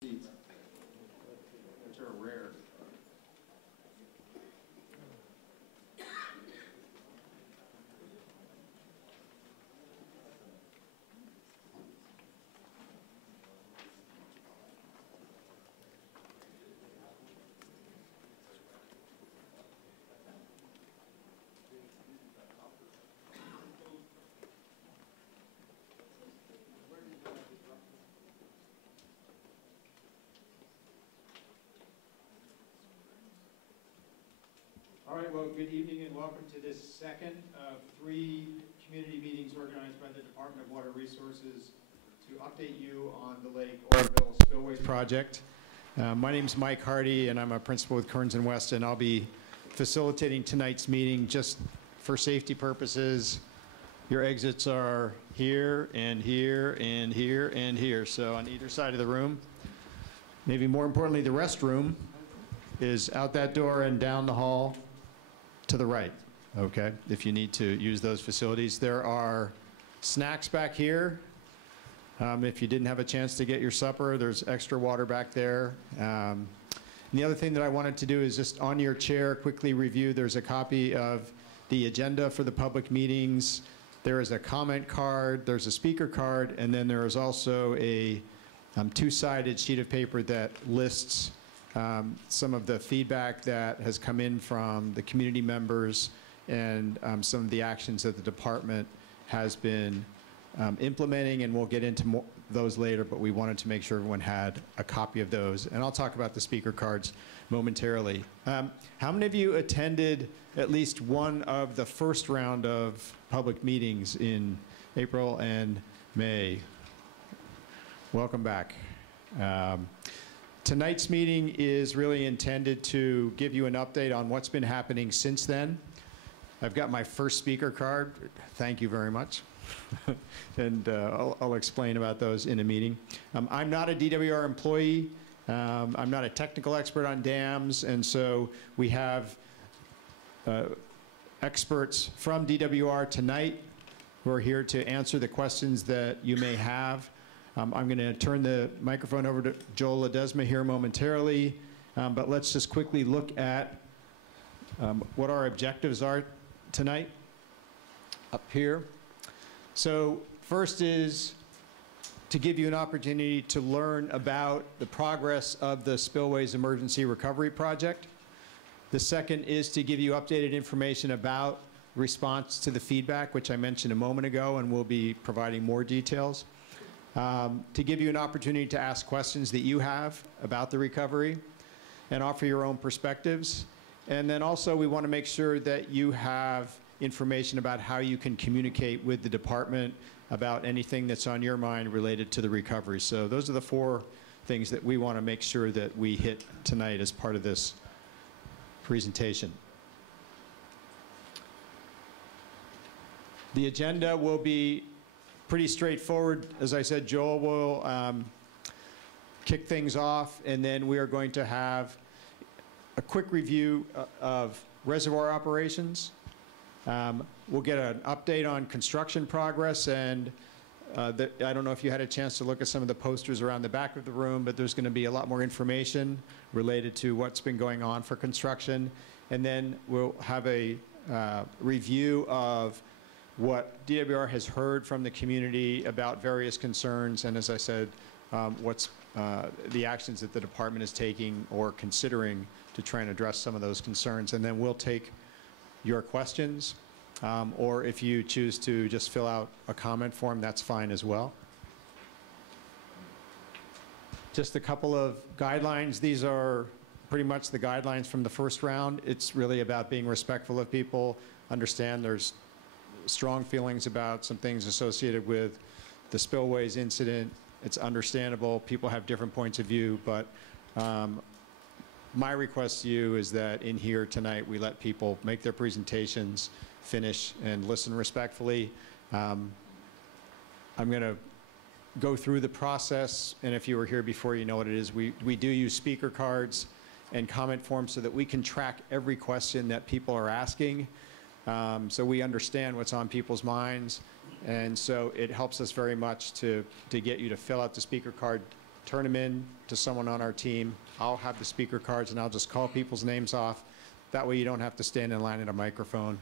seats, which are rare. All right, well, good evening and welcome to this second of 3 community meetings organized by the Department of Water Resources to update you on the Lake Oroville Spillways project. My name is Mike Hardy and I'm a principal with Kearns & West, and I'll be facilitating tonight's meeting just for safety purposes. Your exits are here and here and here and here, so on either side of the room. Maybe more importantly, the restroom is out that door and down the hall to the right, okay, if you need to use those facilities. There are snacks back here. If you didn't have a chance to get your supper, there's extra water back there. And the other thing that I wanted to do is just on your chair, quickly review. There's a copy of the agenda for the public meetings. There is a comment card, there's a speaker card, and then there is also a 2-sided sheet of paper that lists some of the feedback that has come in from the community members and some of the actions that the department has been implementing, and we'll get into those later, but we wanted to make sure everyone had a copy of those. And I'll talk about the speaker cards momentarily. How many of you attended at least one of the first round of public meetings in April and May? Welcome back. Tonight's meeting is really intended to give you an update on what's been happening since then. I've got my first speaker card. Thank you very much. And I'll explain about those in a meeting. I'm not a DWR employee. I'm not a technical expert on dams, and so we have experts from DWR tonight who are here to answer the questions that you may have. I'm going to turn the microphone over to Joel Ledesma here momentarily, but let's just quickly look at what our objectives are tonight up here. So first is to give you an opportunity to learn about the progress of the Spillways Emergency Recovery Project. The second is to give you updated information about response to the feedback, which I mentioned a moment ago, and we'll be providing more details. To give you an opportunity to ask questions that you have about the recovery and offer your own perspectives. And then also we want to make sure that you have information about how you can communicate with the department about anything that's on your mind related to the recovery. So those are the 4 things that we want to make sure that we hit tonight as part of this presentation. The agenda will be pretty straightforward. As I said, Joel will kick things off, and then we are going to have a quick review of reservoir operations. We'll get an update on construction progress, and I don't know if you had a chance to look at some of the posters around the back of the room, but there's going to be a lot more information related to what's been going on for construction. And then we'll have a review of what DWR has heard from the community about various concerns, and as I said, what's the actions that the department is taking or considering to try and address some of those concerns. And then we'll take your questions, or if you choose to just fill out a comment form, that's fine as well. Just a couple of guidelines. These are pretty much the guidelines from the first round. It's really about being respectful of people. Understand there's strong feelings about some things associated with the Spillways incident. It's understandable. People have different points of view, but my request to you is that in here tonight we let people make their presentations, finish, and listen respectfully. I'm going to go through the process, and if you were here before, you know what it is. We do use speaker cards and comment forms so that we can track every question that people are asking. So we understand what's on people's minds, and so it helps us very much to get you to fill out the speaker card turn them in to someone on our team. I'll have the speaker cards, and I'll just call people's names off. That way you don't have to stand in line at a microphone.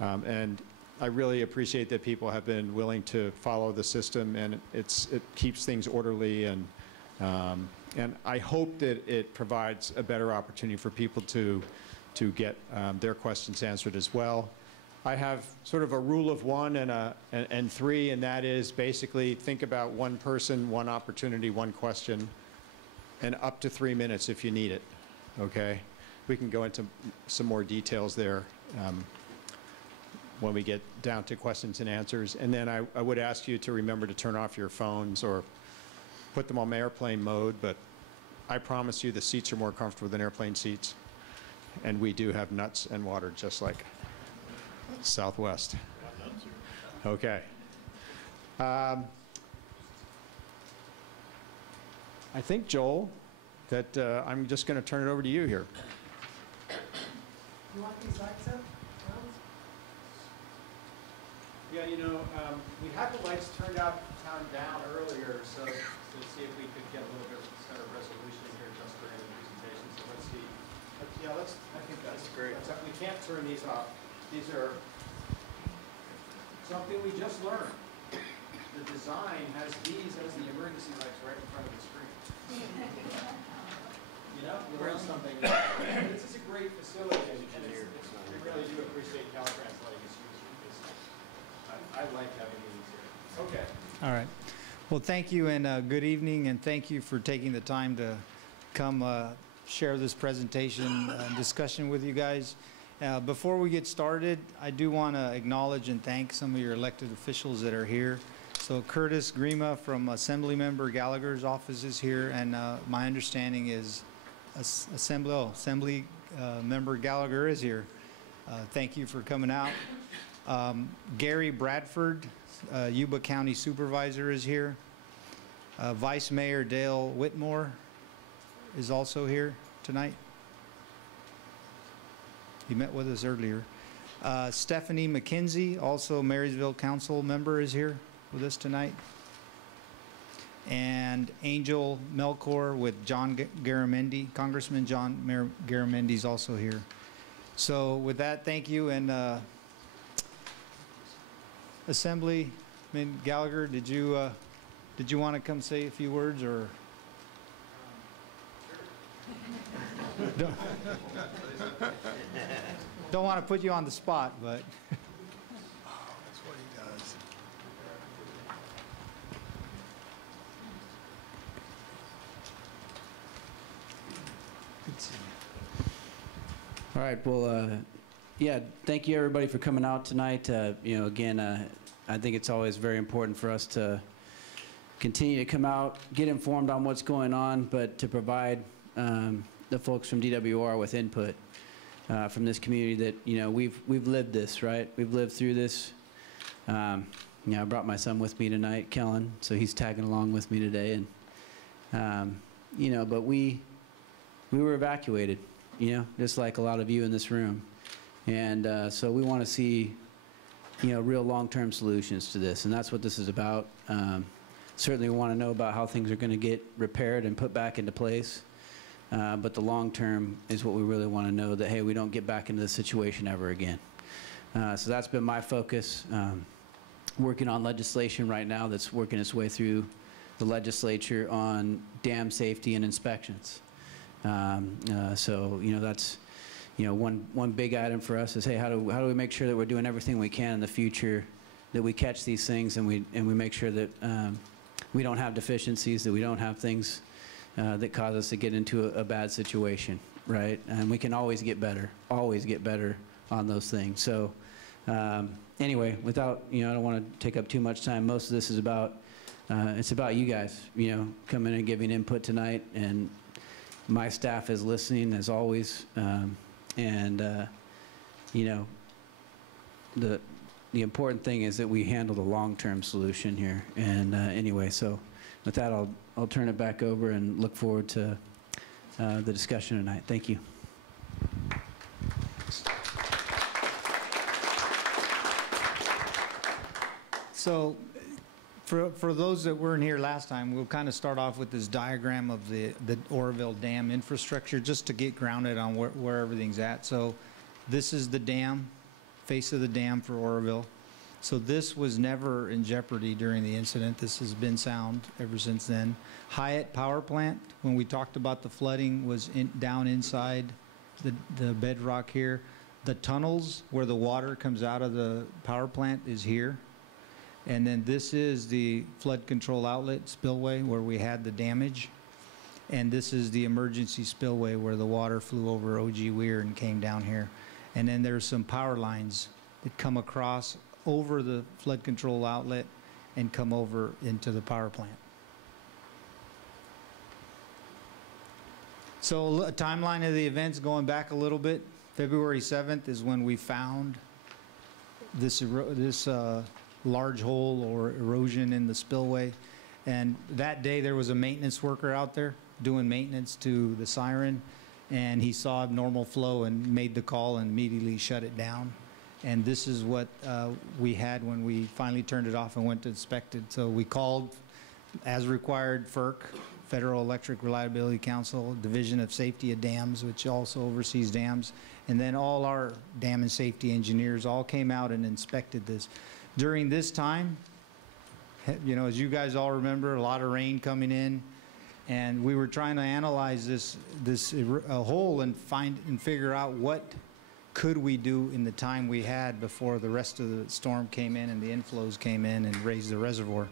And I really appreciate that people have been willing to follow the system, and it keeps things orderly, and I hope that it provides a better opportunity for people to get their questions answered as well. I have sort of a rule of 1 and 3, and that is basically think about one person, one opportunity, one question, and up to 3 minutes if you need it, okay? We can go into some more details there when we get down to questions and answers. And then I would ask you to remember to turn off your phones or put them on airplane mode, but I promise you the seats are more comfortable than airplane seats. And we do have nuts and water just like Southwest. Okay. I think, Joel, that I'm just going to turn it over to you here. You want these lights up? Yeah, you know, we had the lights turned down earlier, so to see if we could get a little bit better resolution here just during the presentation. So let's see. I think that's great. We can't turn these off. These are something we just learned. The design has these as the emergency lights right in front of the screen. You know, you learn something. This is a great facility, and we really do appreciate Caltrans letting us use this. I like having these here. Okay. All right. Well, thank you, and good evening, and thank you for taking the time to come share this presentation and discussion with you guys. Before we get started, I do want to acknowledge and thank some of your elected officials that are here. So Curtis Grima from Assemblymember Gallagher's office is here, and my understanding is Assembly Member Gallagher is here. Thank you for coming out. Gary Bradford, Yuba County Supervisor, is here. Vice Mayor Dale Whitmore is also here tonight. He met with us earlier. Stephanie McKenzie, also Marysville Council member, is here with us tonight. And Angel Melchor with John Garamendi, Congressman John Garamendi is also here. So with that, thank you. And Assemblyman Gallagher, did you want to come say a few words, or? Don't want to put you on the spot, but. That's what he does. All right. Well, yeah. Thank you, everybody, for coming out tonight. You know, again, I think it's always very important for us to continue to come out, get informed on what's going on, but to provide the folks from DWR with input from this community that, you know, we've lived this, right? We've lived through this. You know, I brought my son with me tonight, Kellen, so he's tagging along with me today, and you know, but we were evacuated, you know, just like a lot of you in this room, and so we want to see, you know, real long-term solutions to this, and that's what this is about. Certainly we want to know about how things are going to get repaired and put back into place. But the long term is what we really want to know, that, hey, we don't get back into this situation ever again. So that's been my focus. Working on legislation right now that's working its way through the legislature on dam safety and inspections. So, you know, that's, you know, one big item for us is, hey, how do we make sure that we're doing everything we can in the future, that we catch these things and we make sure that we don't have deficiencies, that we don't have things that cause us to get into a bad situation, right? And we can always get better on those things. So anyway, without, you know, I don't want to take up too much time. Most of this is about, it's about you guys, you know, coming and giving input tonight, and my staff is listening as always. You know, the important thing is that we handle the long-term solution here. And anyway, so with that, I'll turn it back over and look forward to the discussion tonight. Thank you. So For those that weren't here last time, we'll kind of start off with this diagram of the Oroville Dam infrastructure, just to get grounded on where everything's at. So this is the dam, face of the dam for Oroville. So this was never in jeopardy during the incident. This has been sound ever since then. Hyatt Power Plant, when we talked about the flooding, was down inside the bedrock here. The tunnels where the water comes out of the power plant is here. And then this is the flood control outlet spillway where we had the damage. And this is the emergency spillway where the water flew over O.G. Weir and came down here. And then there's some power lines that come across over the flood control outlet and come over into the power plant. So a timeline of the events going back a little bit. February 7th is when we found this large hole or erosion in the spillway. And that day there was a maintenance worker out there doing maintenance to the siren, and he saw abnormal flow and made the call and immediately shut it down. And this is what we had when we finally turned it off and went to inspect it. So we called, as required, FERC, Federal Electric Reliability Council, Division of Safety of Dams, which also oversees dams, and then all our dam and safety engineers all came out and inspected this. During this time, you know, as you guys all remember, a lot of rain coming in, and we were trying to analyze this hole and figure out what could we do in the time we had before the rest of the storm came in and the inflows came in and raised the reservoir.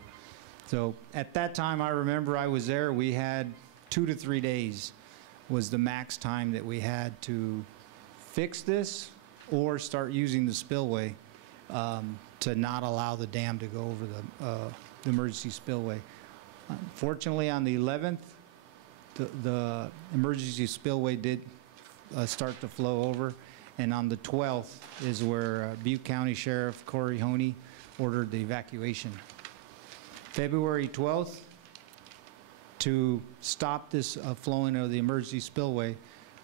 So at that time, I remember I was there, we had 2 to 3 days was the max time that we had to fix this or start using the spillway to not allow the dam to go over the emergency spillway. Fortunately, on the 11th, the emergency spillway did start to flow over, and on the 12th is where Butte County Sheriff Corey Honey ordered the evacuation. February 12th, to stop this flowing of the emergency spillway,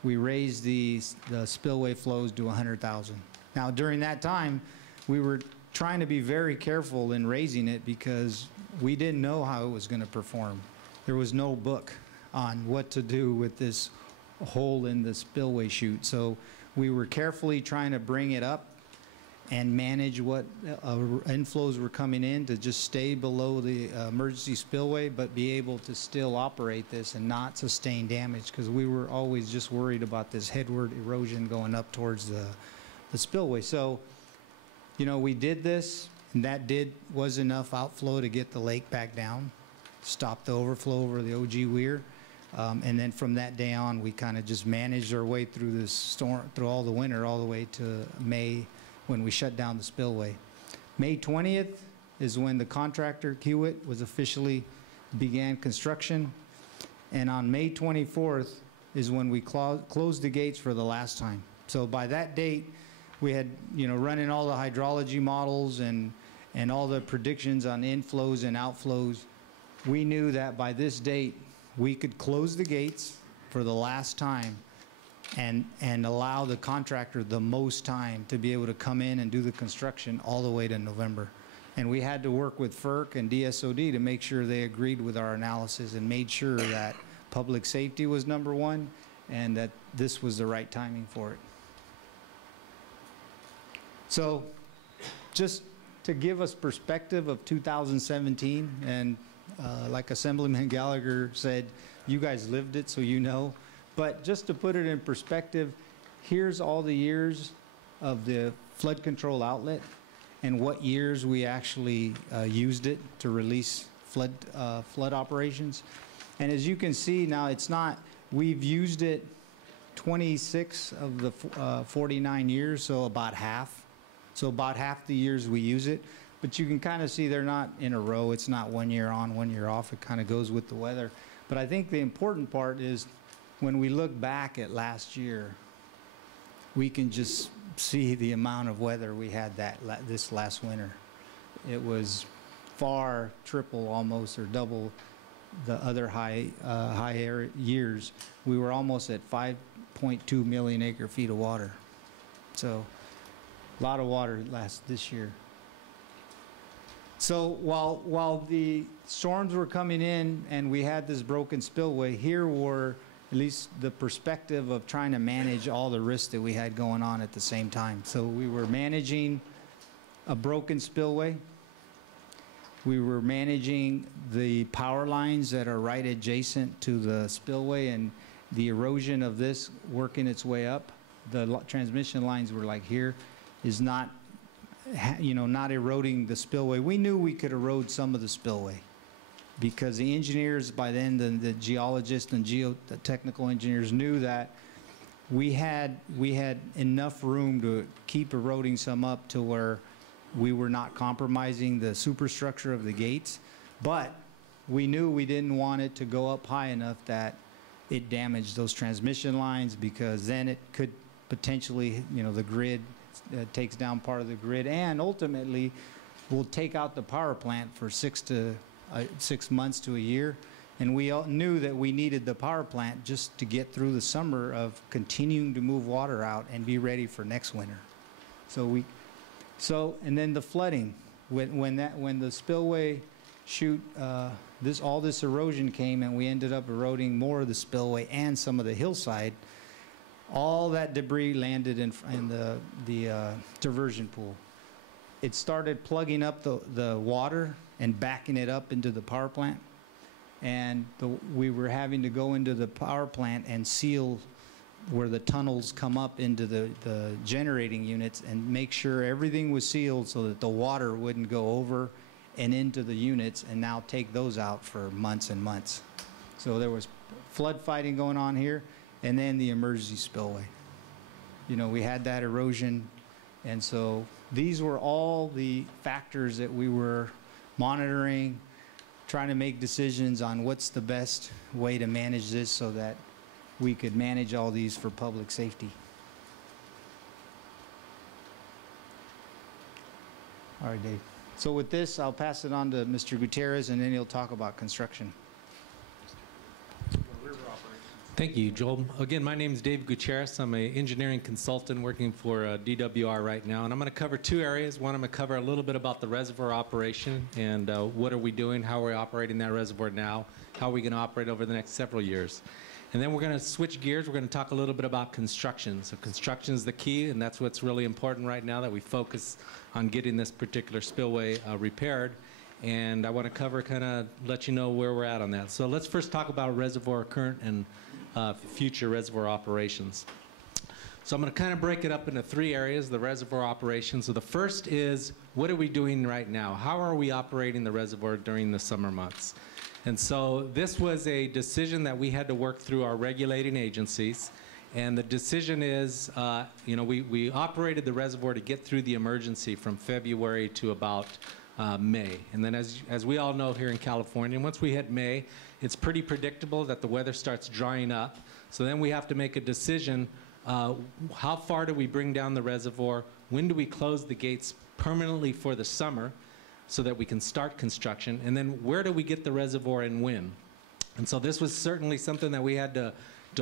we raised the spillway flows to 100,000. Now, during that time, we were trying to be very careful in raising it because we didn't know how it was going to perform. There was no book on what to do with this hole in the spillway chute. So we were carefully trying to bring it up and manage what inflows were coming in to just stay below the emergency spillway, but be able to still operate this and not sustain damage, because we were always just worried about this headward erosion going up towards the spillway. So, you know, we did this, and that was enough outflow to get the lake back down, stop the overflow over the O.G. Weir. And then from that day on, we kind of just managed our way through this storm, through all the winter, all the way to May, when we shut down the spillway. May 20th is when the contractor, Hewitt, was officially began construction. And on May 24th is when we closed the gates for the last time. So by that date, we had, you know, running all the hydrology models and all the predictions on inflows and outflows. We knew that by this date, we could close the gates for the last time and allow the contractor the most time to be able to come in and do the construction all the way to November. And we had to work with FERC and DSOD to make sure they agreed with our analysis and made sure that public safety was number one and that this was the right timing for it. So just to give us perspective of 2017, and like Assemblyman Gallagher said, you guys lived it, so you know. But just to put it in perspective, here's all the years of the flood control outlet and what years we actually used it to release flood operations. And as you can see now, it's not, we've used it 26 of the 49 years, so about half. So about half the years we use it. But you can kind of see they're not in a row. It's not 1 year on, 1 year off. It kind of goes with the weather. But I think the important part is when we look back at last year, we can just see the amount of weather we had this last winter. It was far triple almost or double the other high years. We were almost at 5.2 million acre feet of water. So a lot of water this year. So while the storms were coming in and we had this broken spillway, here were at least the perspective of trying to manage all the risks that we had going on at the same time. So we were managing a broken spillway. We were managing the power lines that are right adjacent to the spillway and the erosion of this working its way up. The transmission lines were like here, is not, not eroding the spillway. We knew we could erode some of the spillway because the engineers by then, the geologists and geotechnical engineers knew that we had enough room to keep eroding some up to where we were not compromising the superstructure of the gates, but we knew we didn't want it to go up high enough that it damaged those transmission lines, because then it could potentially, the grid takes down part of the grid, and ultimately will take out the power plant for 6 months to a year. And we all knew that we needed the power plant just to get through the summer of continuing to move water out and be ready for next winter. And then the flooding, when the spillway chute, all this erosion came, and we ended up eroding more of the spillway and some of the hillside. All that debris landed in the diversion pool. It started plugging up the water and backing it up into the power plant, and we were having to go into the power plant and seal where the tunnels come up into the generating units and make sure everything was sealed so that the water wouldn't go over and into the units and now take those out for months and months. So there was flood fighting going on here, and then the emergency spillway. We had that erosion, and so these were all the factors that we were monitoring, trying to make decisions on what's the best way to manage this so that we could manage all these for public safety. All right, Dave. So with this, I'll pass it on to Mr. Gutierrez, and then he'll talk about construction. Thank you, Joel. Again, my name is Dave Gutierrez. I'm an engineering consultant working for DWR right now, and I'm going to cover two areas. One, I'm going to cover a little bit about the reservoir operation and what are we doing, how are we operating that reservoir now, how are we going to operate over the next several years. And then we're going to switch gears. We're going to talk a little bit about construction. So construction is the key, and that's what's really important right now, that we focus on getting this particular spillway repaired. And I want to let you know where we're at on that. So let's first talk about reservoir current and future reservoir operations. So I'm going to kind of break it up into three areas, the reservoir operations. So the first is, what are we doing right now? How are we operating the reservoir during the summer months? And so this was a decision that we had to work through our regulating agencies. And the decision is, we operated the reservoir to get through the emergency from February to about May. And then as we all know here in California, once we hit May, it's pretty predictable that the weather starts drying up. So then we have to make a decision, how far do we bring down the reservoir? When do we close the gates permanently for the summer so that we can start construction? And then where do we get the reservoir and when? And so this was certainly something that we had to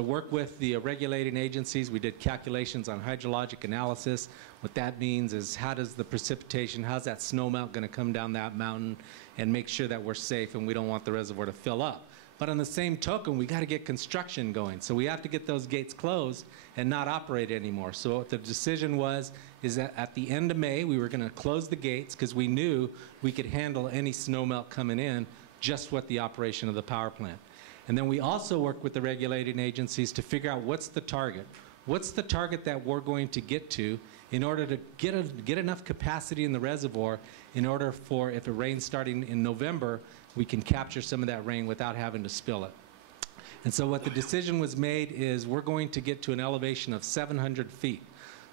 work with the regulating agencies. We did calculations on hydrologic analysis. What that means is, how does the precipitation, how's that snow melt going to come down that mountain, and make sure that we're safe and we don't want the reservoir to fill up. But on the same token, we got to get construction going. So we have to get those gates closed and not operate anymore. So what the decision was is that at the end of May, we were going to close the gates because we knew we could handle any snow melt coming in just with the operation of the power plant. And then we also work with the regulating agencies to figure out what's the target. What's the target that we're going to get to in order to get enough capacity in the reservoir in order for, if it rains starting in November, we can capture some of that rain without having to spill it. And so what the decision was made is, we're going to get to an elevation of 700 feet.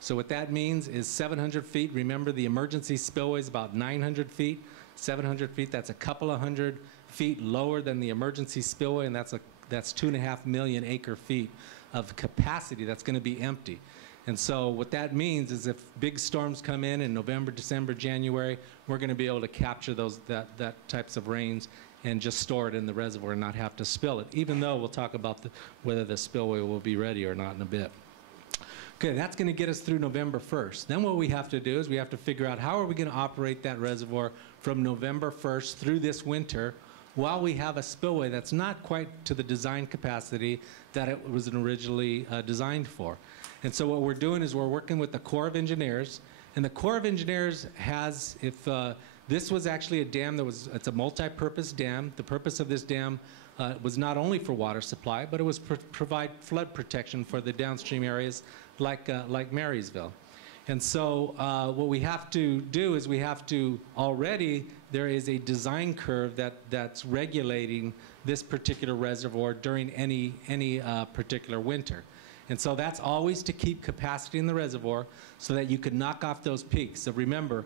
So what that means is 700 feet. Remember, the emergency spillway is about 900 feet. 700 feet, that's a couple of hundred feet lower than the emergency spillway, and that's 2.5 million acre feet of capacity that's going to be empty. And so what that means is, if big storms come in November, December, January, we're going to be able to capture that types of rains and just store it in the reservoir and not have to spill it, even though we'll talk about whether the spillway will be ready or not in a bit. Okay, that's going to get us through November 1st. Then what we have to do is we have to figure out how are we going to operate that reservoir from November 1st through this winter while we have a spillway that's not quite to the design capacity that it was originally designed for. And so what we're doing is we're working with the Corps of Engineers, and the Corps of Engineers has, if this was actually a dam that was, it's a multi-purpose dam. The purpose of this dam was not only for water supply, but it was provide flood protection for the downstream areas like Marysville. And so what we have to do is we have to already, there is a design curve that's regulating this particular reservoir during any particular winter. And so that's always to keep capacity in the reservoir so that you could knock off those peaks. So remember,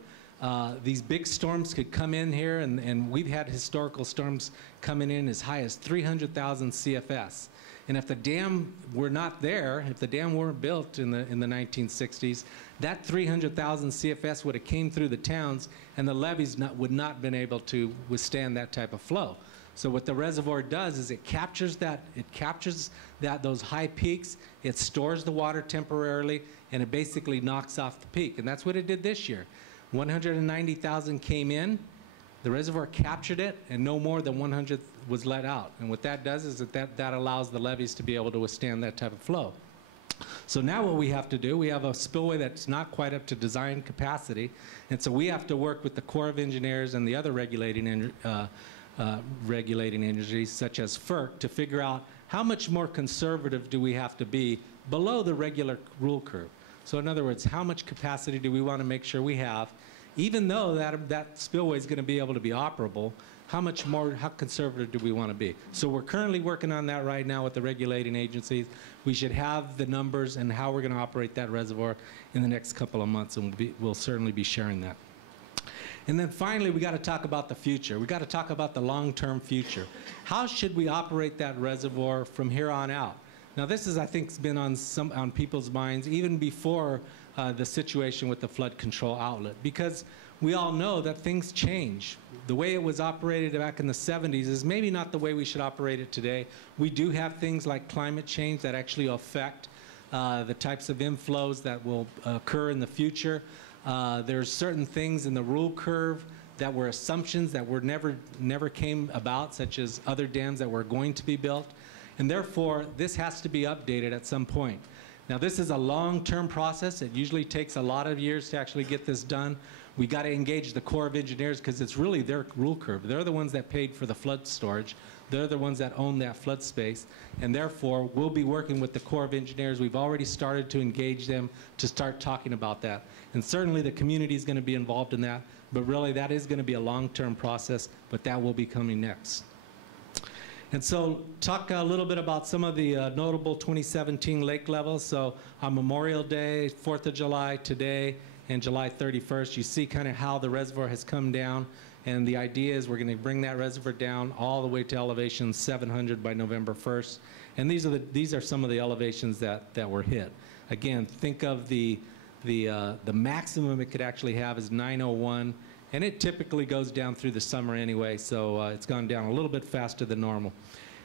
these big storms could come in here, and we've had historical storms coming in as high as 300,000 CFS. And if the dam were not there, if the dam weren't built in the 1960s, that 300,000 CFS would have came through the towns, and the levees would not have been able to withstand that type of flow. So what the reservoir does is it captures those high peaks, it stores the water temporarily, and it basically knocks off the peak. And that's what it did this year. 190,000 came in, the reservoir captured it, and no more than 100 was let out. And what that does is that allows the levees to be able to withstand that type of flow. So now what we have to do, we have a spillway that's not quite up to design capacity, and so we have to work with the Corps of Engineers and the other regulating entities such as FERC to figure out how much more conservative do we have to be below the regular rule curve. So in other words, how much capacity do we want to make sure we have, even though that spillway is going to be able to be operable, how conservative do we want to be? So we're currently working on that right now with the regulating agencies. We should have the numbers and how we're going to operate that reservoir in the next couple of months, and we'll certainly be sharing that. And then finally, we got to talk about the future. We got to talk about the long-term future. How should we operate that reservoir from here on out? Now, this is, I think, has been on people's minds even before the situation with the flood control outlet, because we all know that things change. The way it was operated back in the 70s is maybe not the way we should operate it today. We do have things like climate change that actually affect the types of inflows that will occur in the future. There's certain things in the rule curve that were assumptions that were never came about, such as other dams that were going to be built. And therefore, this has to be updated at some point. Now, this is a long-term process. It usually takes a lot of years to actually get this done. We got to engage the Corps of Engineers because it's really their rule curve. They're the ones that paid for the flood storage. They're the ones that own that flood space. And therefore, we'll be working with the Corps of Engineers. We've already started to engage them to start talking about that. And certainly the community is going to be involved in that. But really, that is going to be a long-term process, but that will be coming next. And so talk a little bit about some of the notable 2017 lake levels. So on Memorial Day, 4th of July, today, and July 31st, you see kind of how the reservoir has come down. And the idea is we're going to bring that reservoir down all the way to elevation 700 by November 1st. And these are some of the elevations that were hit. Again, think of the maximum it could actually have is 901. And it typically goes down through the summer anyway, so it's gone down a little bit faster than normal.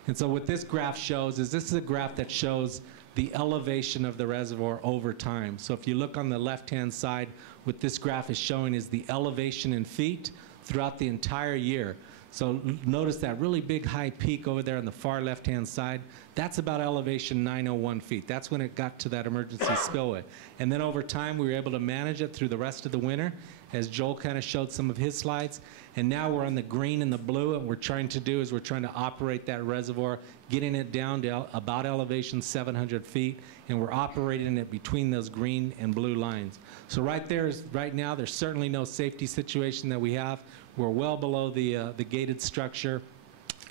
And so what this graph shows is this is a graph that shows the elevation of the reservoir over time. So if you look on the left-hand side, what this graph is showing is the elevation in feet throughout the entire year. So notice that really big high peak over there on the far left-hand side. That's about elevation 901 feet. That's when it got to that emergency spillway. And then over time, we were able to manage it through the rest of the winter, as Joel kind of showed some of his slides. And now we're on the green and the blue, and what we're trying to do is we're trying to operate that reservoir, getting it down to about elevation 700 feet, and we're operating it between those green and blue lines. So right now, there's certainly no safety situation that we have. We're well below the gated structure,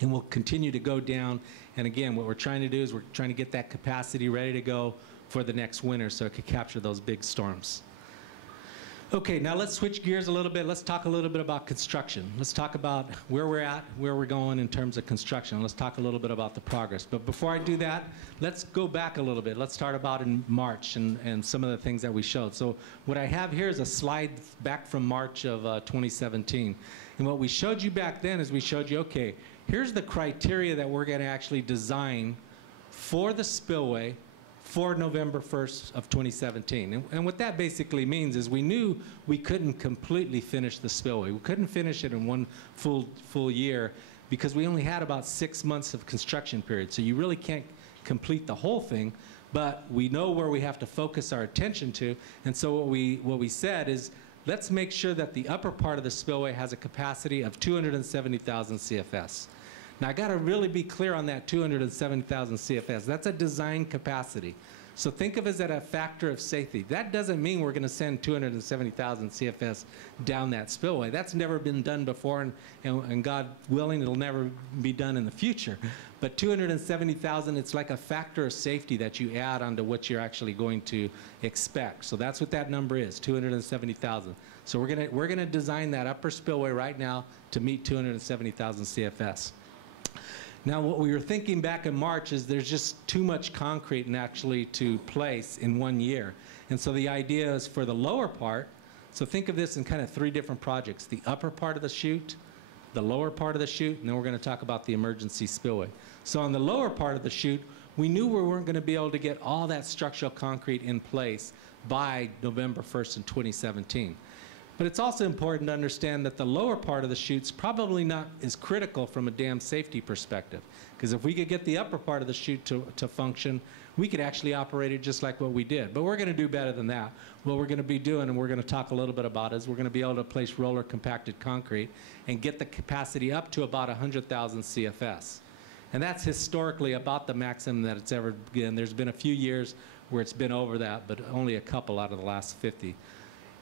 and we'll continue to go down. And again, what we're trying to do is we're trying to get that capacity ready to go for the next winter so it could capture those big storms. Okay, now let's switch gears a little bit. Let's talk a little bit about construction. Let's talk about where we're at, where we're going in terms of construction. Let's talk a little bit about the progress. But before I do that, let's go back a little bit. Let's start about in March and some of the things that we showed. So what I have here is a slide back from March of 2017. And what we showed you back then is we showed you, okay, here's the criteria that we're going to actually design for the spillway before November 1st of 2017. And what that basically means is we knew we couldn't completely finish the spillway. We couldn't finish it in one full year because we only had about 6 months of construction period. So you really can't complete the whole thing, but we know where we have to focus our attention to. And so what we said is, let's make sure that the upper part of the spillway has a capacity of 270,000 CFS. Now, I got to really be clear on that 270,000 CFS. That's a design capacity. So think of it as a factor of safety. That doesn't mean we're going to send 270,000 CFS down that spillway. That's never been done before, and God willing, it'll never be done in the future. But 270,000, it's like a factor of safety that you add onto what you're actually going to expect. So that's what that number is, 270,000. So we're gonna design that upper spillway right now to meet 270,000 CFS. Now, what we were thinking back in March is there's just too much concrete actually to place in 1 year. And so the idea is for the lower part, so think of this in kind of 3 different projects: the upper part of the chute, the lower part of the chute, and then we're going to talk about the emergency spillway. So on the lower part of the chute, we knew we weren't going to be able to get all that structural concrete in place by November 1st in 2017. But it's also important to understand that the lower part of the chute's probably not as critical from a dam safety perspective. Because if we could get the upper part of the chute to function, we could actually operate it just like what we did. But we're going to do better than that. What we're going to be doing, and we're going to talk a little bit about, is we're going to be able to place roller compacted concrete and get the capacity up to about 100,000 CFS. And that's historically about the maximum that it's ever been. There's been a few years where it's been over that, but only a couple out of the last 50.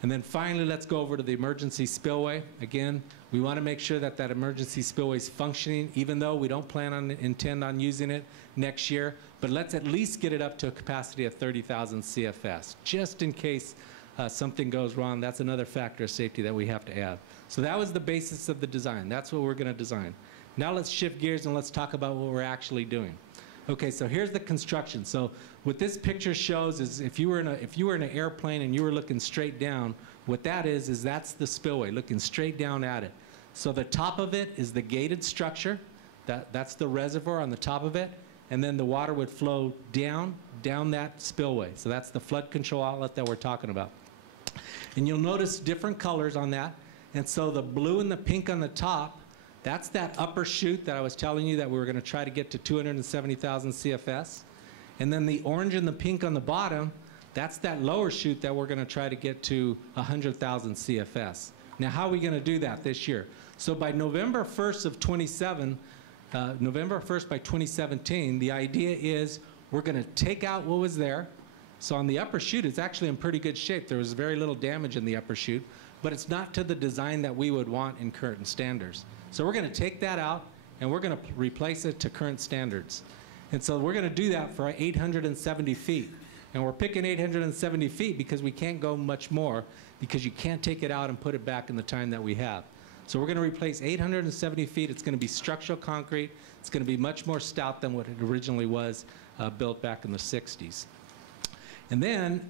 And then finally, let's go over to the emergency spillway. Again, we want to make sure that that emergency spillway is functioning, even though we don't intend on using it next year. But let's at least get it up to a capacity of 30,000 CFS, just in case something goes wrong. That's another factor of safety that we have to add. So that was the basis of the design. That's what we're going to design. Now let's shift gears and let's talk about what we're actually doing. Okay, so here's the construction. So what this picture shows is if you were in an airplane and you were looking straight down, what that is that's the spillway, looking straight down at it. So the top of it is the gated structure. That's the reservoir on the top of it. And then the water would flow down that spillway. So that's the flood control outlet that we're talking about. And you'll notice different colors on that. And so the blue and the pink on the top, that's that upper chute that I was telling you that we were going to try to get to 270,000 CFS. And then the orange and the pink on the bottom, that's that lower chute that we're going to try to get to 100,000 CFS. Now, how are we going to do that this year? So by November 1st of 2017, the idea is we're going to take out what was there. So on the upper chute, it's actually in pretty good shape. There was very little damage in the upper chute, but it's not to the design that we would want in current standards. So we're going to take that out, and we're going to replace it to current standards. And so we're going to do that for 870 feet. And we're picking 870 feet because we can't go much more, because you can't take it out and put it back in the time that we have. So we're going to replace 870 feet. It's going to be structural concrete. It's going to be much more stout than what it originally was built back in the 60s. And then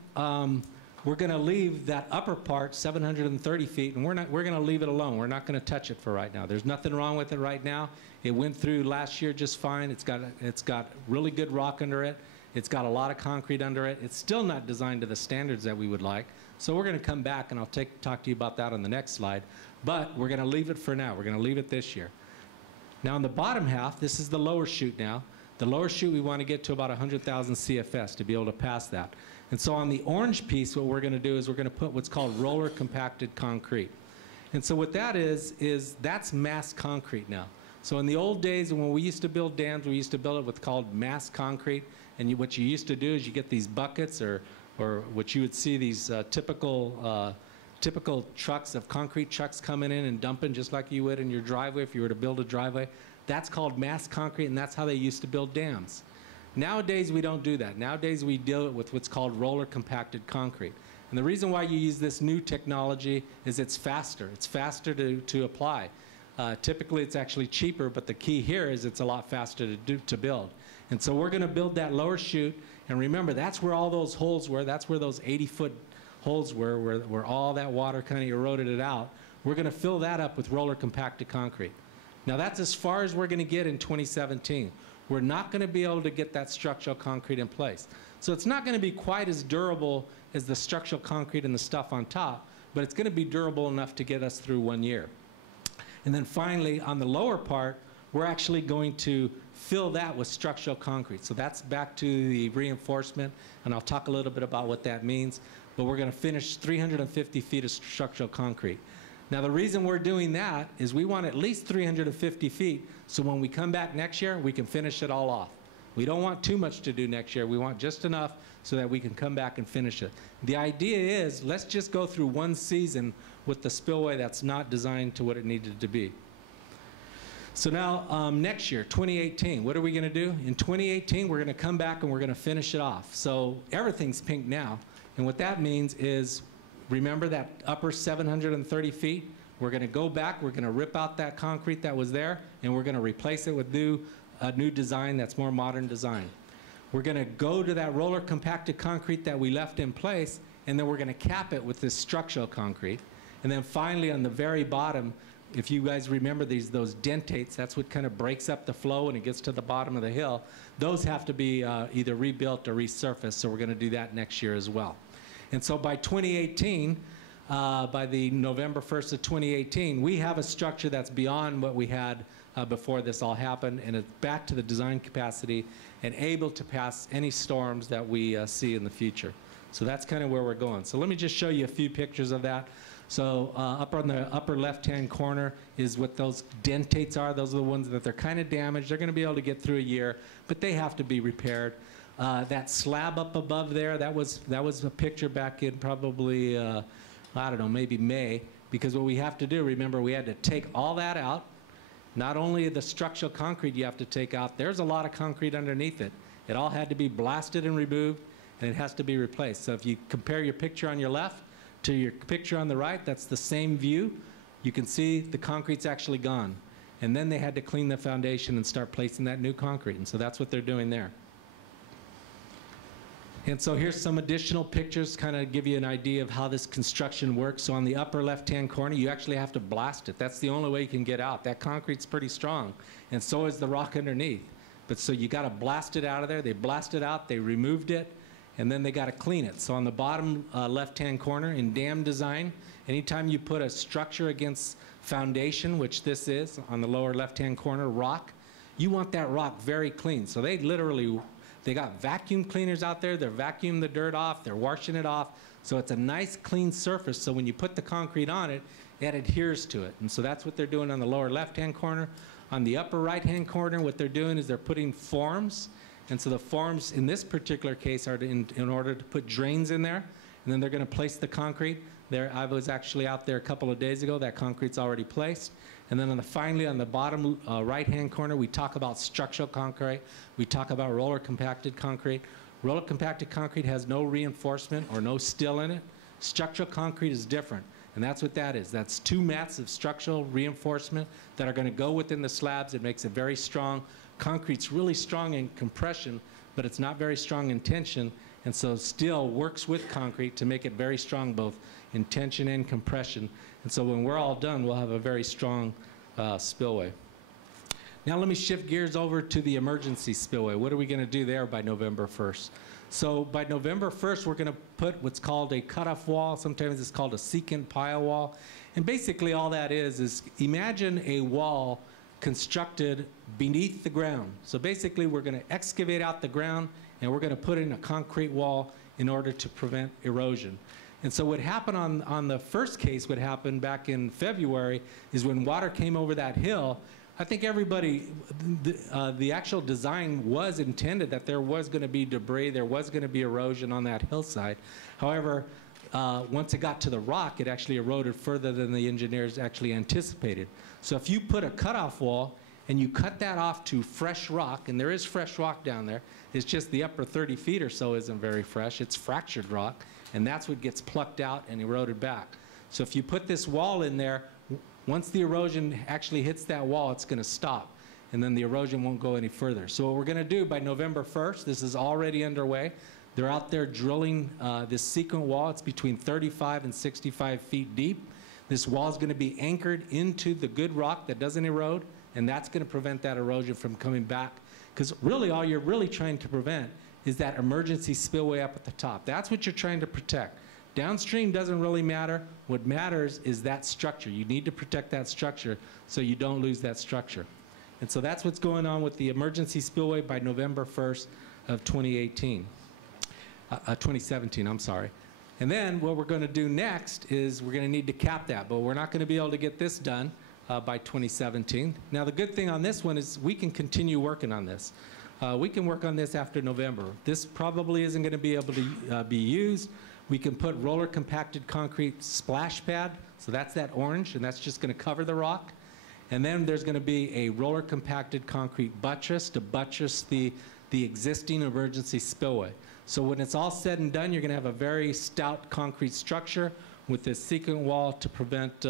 we're going to leave that upper part 730 feet, and we're going to leave it alone. We're not going to touch it for right now. There's nothing wrong with it right now. It went through last year just fine. It's got really good rock under it. It's got a lot of concrete under it. It's still not designed to the standards that we would like. So we're going to come back, and I'll talk to you about that on the next slide. But we're going to leave it for now. We're going to leave it this year. Now, in the bottom half, this is the lower chute now. The lower chute, we want to get to about 100,000 CFS to be able to pass that. And so on the orange piece, what we're going to do is we're going to put what's called roller compacted concrete. And so what that is that's mass concrete now. So in the old days, when we used to build dams, we used to build it with called mass concrete. And what you used to do is you get these buckets, or what you would see these typical trucks of concrete trucks coming in and dumping just like you would in your driveway if you were to build a driveway. That's called mass concrete, and that's how they used to build dams. Nowadays, we don't do that. Nowadays, we deal with what's called roller compacted concrete. And the reason why you use this new technology is it's faster. It's faster to apply. Typically, it's actually cheaper, but the key here is it's a lot faster to build. And so we're going to build that lower chute. And remember, that's where all those holes were. That's where those 80-foot holes were, where all that water kind of eroded it out. We're going to fill that up with roller compacted concrete. Now, that's as far as we're going to get in 2017. we're not going to be able to get that structural concrete in place. So it's not going to be quite as durable as the structural concrete and the stuff on top, but it's going to be durable enough to get us through 1 year. And then finally, on the lower part, we're actually going to fill that with structural concrete. So that's back to the reinforcement, and I'll talk a little bit about what that means. But we're going to finish 350 feet of structural concrete. Now, the reason we're doing that is we want at least 350 feet, so when we come back next year, we can finish it all off. We don't want too much to do next year. We want just enough so that we can come back and finish it. The idea is, let's just go through one season with the spillway that's not designed to what it needed to be. So now, next year, 2018, what are we going to do? In 2018, we're going to come back and we're going to finish it off. So everything's pink now. And what that means is, remember that upper 730 feet? We're going to go back, we're going to rip out that concrete that was there, and we're going to replace it with a new design that's more modern design. We're going to go to that roller compacted concrete that we left in place, and then we're going to cap it with this structural concrete. And then finally, on the very bottom, if you guys remember those dentates, that's what kind of breaks up the flow when it gets to the bottom of the hill. Those have to be either rebuilt or resurfaced, so we're going to do that next year as well. And so by 2018, by the November 1st of 2018, we have a structure that's beyond what we had before this all happened, and it's back to the design capacity and able to pass any storms that we see in the future. So that's kind of where we're going. So let me just show you a few pictures of that. So up on the upper left-hand corner is what those dentates are. Those are the ones that they're kind of damaged. They're going to be able to get through a year, but they have to be repaired. That slab up above there, that was a picture back in probably, I don't know, maybe May, because what we have to do, remember, we had to take all that out. Not only the structural concrete you have to take out, there's a lot of concrete underneath it. It all had to be blasted and removed, and it has to be replaced. So if you compare your picture on your left to your picture on the right, that's the same view. You can see the concrete's actually gone. And then they had to clean the foundation and start placing that new concrete, and so that's what they're doing there. And so here's some additional pictures, kind of give you an idea of how this construction works. So on the upper left-hand corner, you actually have to blast it. That's the only way you can get out. That concrete's pretty strong, and so is the rock underneath. But so you got to blast it out of there. They blasted out, they removed it, and then they got to clean it. So on the bottom left-hand corner in dam design, anytime you put a structure against foundation, which this is, on the lower left-hand corner, rock, you want that rock very clean. So they literally, they got vacuum cleaners out there, they're vacuuming the dirt off, they're washing it off, so it's a nice clean surface, so when you put the concrete on it, it adheres to it. And so that's what they're doing on the lower left-hand corner. On the upper right-hand corner, what they're doing is they're putting forms, and so the forms in this particular case are in order to put drains in there, and then they're going to place the concrete. There, I was actually out there a couple of days ago, that concrete's already placed. And then finally on the bottom right-hand corner, we talk about structural concrete. We talk about roller compacted concrete. Roller compacted concrete has no reinforcement or no steel in it. Structural concrete is different, and that's what that is. That's 2 mats of structural reinforcement that are going to go within the slabs. It makes it very strong. Concrete's really strong in compression, but it's not very strong in tension, and so steel works with concrete to make it very strong both in tension and compression. And so when we're all done, we'll have a very strong spillway. Now let me shift gears over to the emergency spillway. What are we going to do there by November 1st? So by November 1st, we're going to put what's called a cutoff wall. Sometimes it's called a secant pile wall. And basically all that is imagine a wall constructed beneath the ground. So basically we're going to excavate out the ground, and we're going to put in a concrete wall in order to prevent erosion. And so what happened on the first case, what happened back in February, is when water came over that hill, I think everybody, the actual design was intended that there was going to be debris, there was going to be erosion on that hillside. However, once it got to the rock, it actually eroded further than the engineers actually anticipated. So if you put a cutoff wall and you cut that off to fresh rock, and there is fresh rock down there, it's just the upper 30 feet or so isn't very fresh, it's fractured rock, and that's what gets plucked out and eroded back. So if you put this wall in there, once the erosion actually hits that wall, it's going to stop, and then the erosion won't go any further. So what we're going to do by November 1st, this is already underway, they're out there drilling this secant wall. It's between 35 and 65 feet deep. This wall is going to be anchored into the good rock that doesn't erode, and that's going to prevent that erosion from coming back Because really all you're really trying to prevent is that emergency spillway up at the top. That's what you're trying to protect. Downstream doesn't really matter. What matters is that structure. You need to protect that structure so you don't lose that structure. And so that's what's going on with the emergency spillway by November 1st of 2017, I'm sorry. And then what we're going to do next is we're going to need to cap that, but we're not going to be able to get this done by 2017. Now the good thing on this one is we can continue working on this. We can work on this after November. This probably isn't going to be able to be used. We can put roller compacted concrete splash pad, so that's that orange, and that's just going to cover the rock. And then there's going to be a roller compacted concrete buttress to buttress the existing emergency spillway. So when it's all said and done, you're going to have a very stout concrete structure with this secant wall to prevent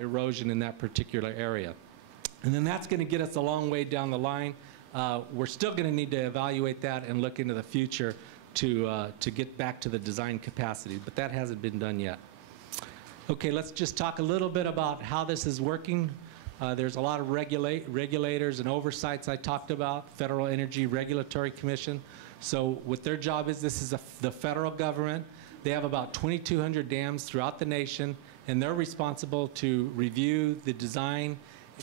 erosion in that particular area. And then that's going to get us a long way down the line. We're still going to need to evaluate that and look into the future to get back to the design capacity, but that hasn't been done yet. Okay, let's just talk a little bit about how this is working. There's a lot of regulators and oversights I talked about, Federal Energy Regulatory Commission. So what their job is, this is the federal government. They have about 2,200 dams throughout the nation, and they're responsible to review the design,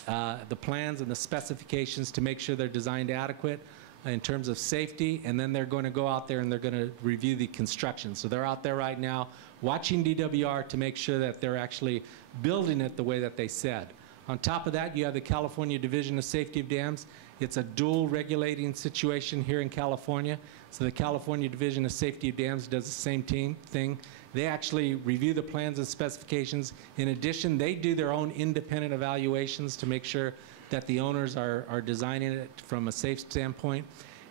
the plans and the specifications to make sure they're designed adequate in terms of safety, and then they're going to go out there and they're going to review the construction. So they're out there right now watching DWR to make sure that they're actually building it the way that they said. On top of that, you have the California Division of Safety of Dams. It's a dual regulating situation here in California. So the California Division of Safety of Dams does the same thing. They actually review the plans and specifications. In addition, they do their own independent evaluations to make sure that the owners are designing it from a safe standpoint.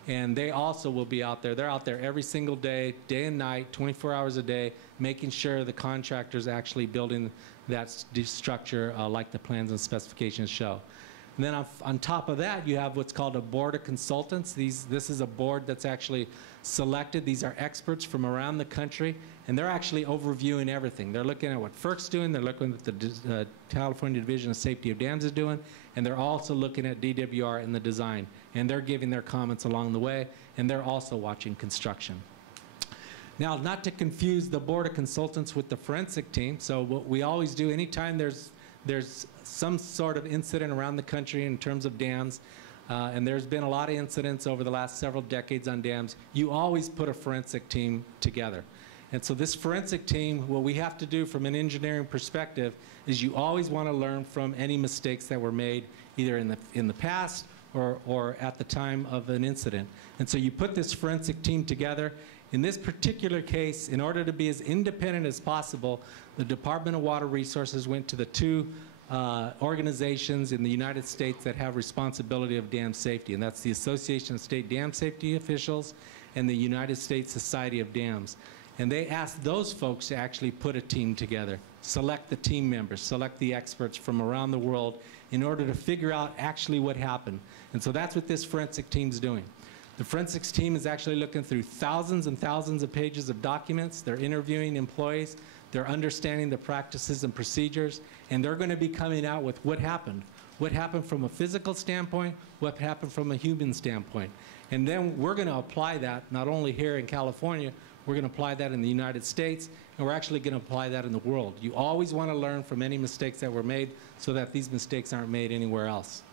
And they also will be out there. They're out there every single day, day and night, 24 hours a day, making sure the contractor's actually building that structure like the plans and specifications show. And then on top of that, you have what's called a board of consultants. This is a board that's actually selected. These are experts from around the country, and they're actually overviewing everything. They're looking at what FERC's doing, they're looking at the California Division of Safety of Dams is doing, and they're also looking at DWR in the design. And they're giving their comments along the way, and they're also watching construction. Now, not to confuse the board of consultants with the forensic team, so what we always do anytime there's some sort of incident around the country in terms of dams, and there's been a lot of incidents over the last several decades on dams, you always put a forensic team together. And so this forensic team, what we have to do from an engineering perspective is you always want to learn from any mistakes that were made either in the past or at the time of an incident. And so you put this forensic team together. In this particular case, in order to be as independent as possible, the Department of Water Resources went to the two organizations in the United States that have responsibility of dam safety, and that's the Association of State Dam Safety Officials and the United States Society of Dams. And they asked those folks to actually put a team together, select the team members, select the experts from around the world in order to figure out actually what happened. And so that's what this forensic team's doing. The forensics team is actually looking through thousands and thousands of pages of documents. They're interviewing employees. They're understanding the practices and procedures. And they're going to be coming out with what happened. What happened from a physical standpoint, what happened from a human standpoint. And then we're going to apply that not only here in California, we're going to apply that in the United States, and we're actually going to apply that in the world. You always want to learn from any mistakes that were made so that these mistakes aren't made anywhere else.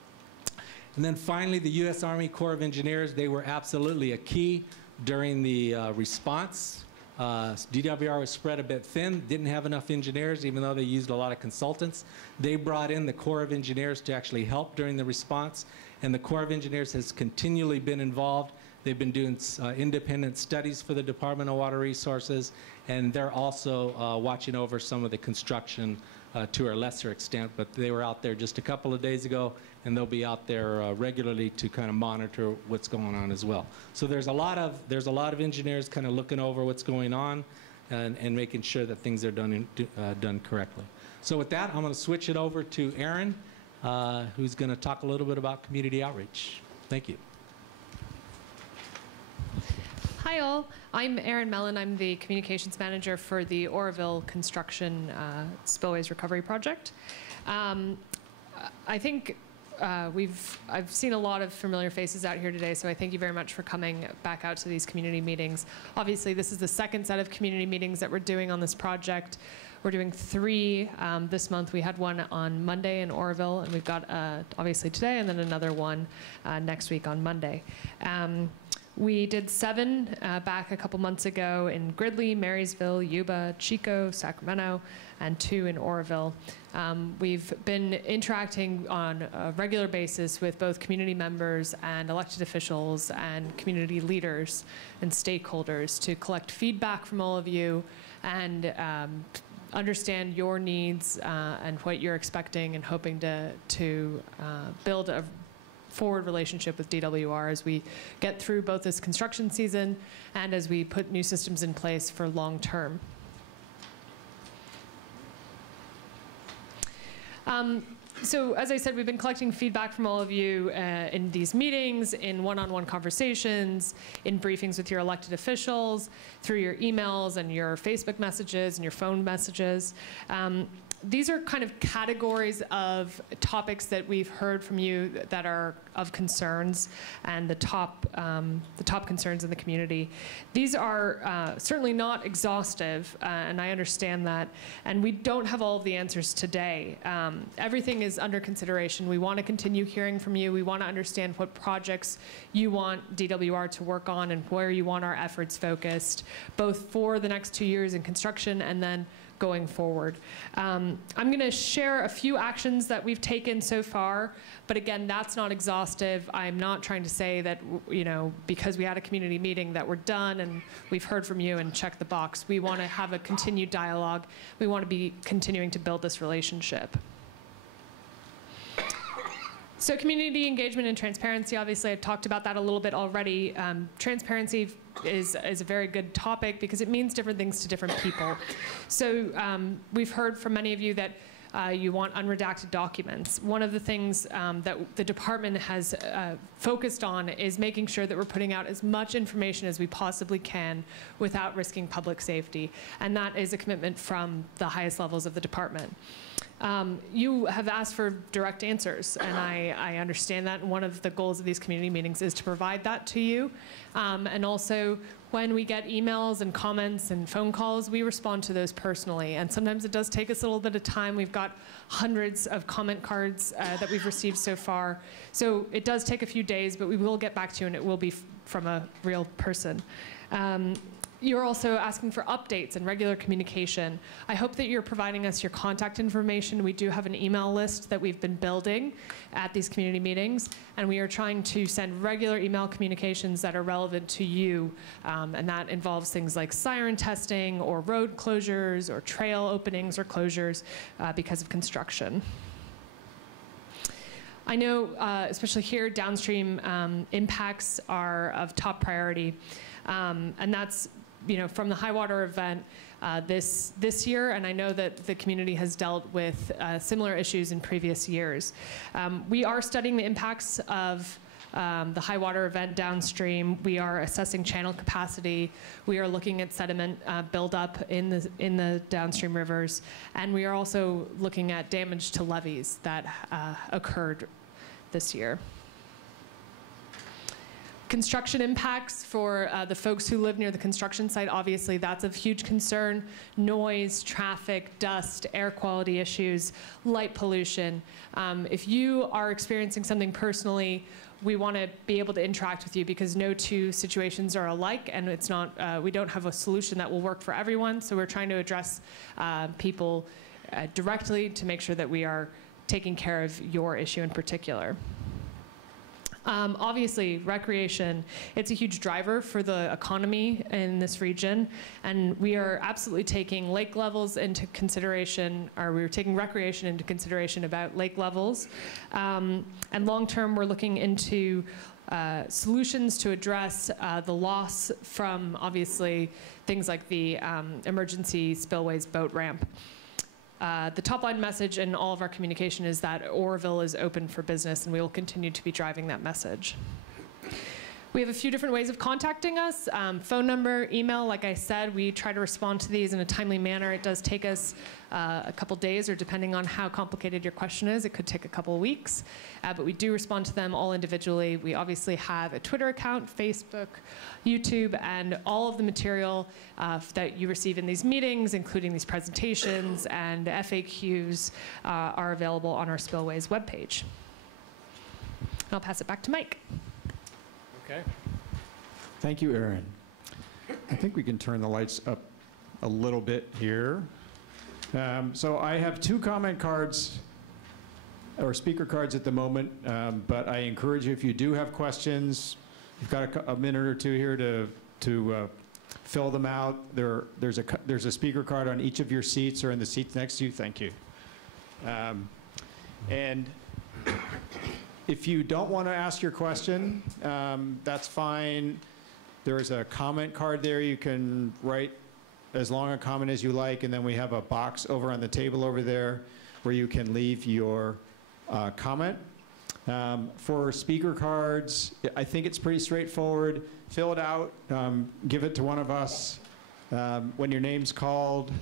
And then finally, the U.S. Army Corps of Engineers, they were absolutely a key during the response. DWR was spread a bit thin, didn't have enough engineers, even though they used a lot of consultants. They brought in the Corps of Engineers to actually help during the response, and the Corps of Engineers has continually been involved. They've been doing independent studies for the Department of Water Resources, and they're also watching over some of the construction to a lesser extent, but they were out there just a couple of days ago, and they'll be out there regularly to kind of monitor what's going on as well. So there's a lot of engineers kind of looking over what's going on and making sure that things are done correctly. So with that, I'm going to switch it over to Aaron, who's going to talk a little bit about community outreach. Thank you. Hi all, I'm Erin Mellon. I'm the communications manager for the Oroville Construction Spillways Recovery Project. I think I've seen a lot of familiar faces out here today, so I thank you very much for coming back out to these community meetings. Obviously, this is the second set of community meetings that we're doing on this project. We're doing 3 this month. We had one on Monday in Oroville, and we've got obviously today, and then another one next week on Monday. We did 7 back a couple months ago in Gridley, Marysville, Yuba, Chico, Sacramento, and 2 in Oroville. We've been interacting on a regular basis with both community members and elected officials and community leaders and stakeholders to collect feedback from all of you and understand your needs and what you're expecting and hoping to build a forward relationship with DWR as we get through both this construction season and as we put new systems in place for long term. So as I said, we've been collecting feedback from all of you in these meetings, in one-on-one conversations, in briefings with your elected officials, through your emails and your Facebook messages and your phone messages. These are kind of categories of topics that we've heard from you that are of concerns and the top concerns in the community. These are certainly not exhaustive, and I understand that. And we don't have all of the answers today. Everything is under consideration. We want to continue hearing from you. We want to understand what projects you want DWR to work on and where you want our efforts focused, both for the next 2 years in construction and then going forward. I'm going to share a few actions that we've taken so far, but again, that's not exhaustive. I'm not trying to say that, you know, because we had a community meeting that we're done and we've heard from you and check the box. We want to have a continued dialogue. We want to be continuing to build this relationship. So community engagement and transparency, obviously I've talked about that a little bit already. Transparency is a very good topic because it means different things to different people. So we've heard from many of you that you want unredacted documents. One of the things that the department has focused on is making sure that we're putting out as much information as we possibly can without risking public safety. And that is a commitment from the highest levels of the department. You have asked for direct answers, and I understand that. And one of the goals of these community meetings is to provide that to you. And also, when we get emails and comments and phone calls, we respond to those personally. And sometimes it does take us a little bit of time. We've got hundreds of comment cards that we've received so far. So it does take a few days, but we will get back to you, and it will be from a real person. You're also asking for updates and regular communication. I hope that you're providing us your contact information. We do have an email list that we've been building at these community meetings, and we are trying to send regular email communications that are relevant to you, and that involves things like siren testing or road closures or trail openings or closures because of construction. I know, especially here, downstream impacts are of top priority, and that's, you know, from the high water event this year, and I know that the community has dealt with similar issues in previous years. We are studying the impacts of the high water event downstream. We are assessing channel capacity. We are looking at sediment buildup in the downstream rivers, and we are also looking at damage to levees that occurred this year. Construction impacts for the folks who live near the construction site, obviously that's of huge concern. Noise, traffic, dust, air quality issues, light pollution. If you are experiencing something personally, we want to be able to interact with you because no 2 situations are alike, and it's not, we don't have a solution that will work for everyone, so we're trying to address people directly to make sure that we are taking care of your issue in particular. Obviously, recreation, it's a huge driver for the economy in this region, and we are absolutely taking lake levels into consideration, or we're taking recreation into consideration about lake levels. And long-term, we're looking into solutions to address the loss from, obviously, things like the emergency spillways boat ramp. The top-line message in all of our communication is that Oroville is open for business, and we will continue to be driving that message. We have a few different ways of contacting us. Phone number, email, like I said, we try to respond to these in a timely manner. It does take us a couple days, or depending on how complicated your question is, it could take a couple of weeks. But we do respond to them all individually. We obviously have a Twitter account, Facebook, YouTube, and all of the material that you receive in these meetings, including these presentations and FAQs, are available on our Spillways webpage. I'll pass it back to Mike. Okay. Thank you, Aaron. I think we can turn the lights up a little bit here. So I have 2 comment cards or speaker cards at the moment, but I encourage you, if you do have questions, you've got a minute or 2 here to fill them out. There's a speaker card on each of your seats or in the seats next to you. Thank you. And if you don't want to ask your question, that's fine. There's a comment card there. You can write as long a comment as you like, and then we have a box over on the table over there where you can leave your comment. For speaker cards, I think it's pretty straightforward. Fill it out, give it to one of us. When your name's called,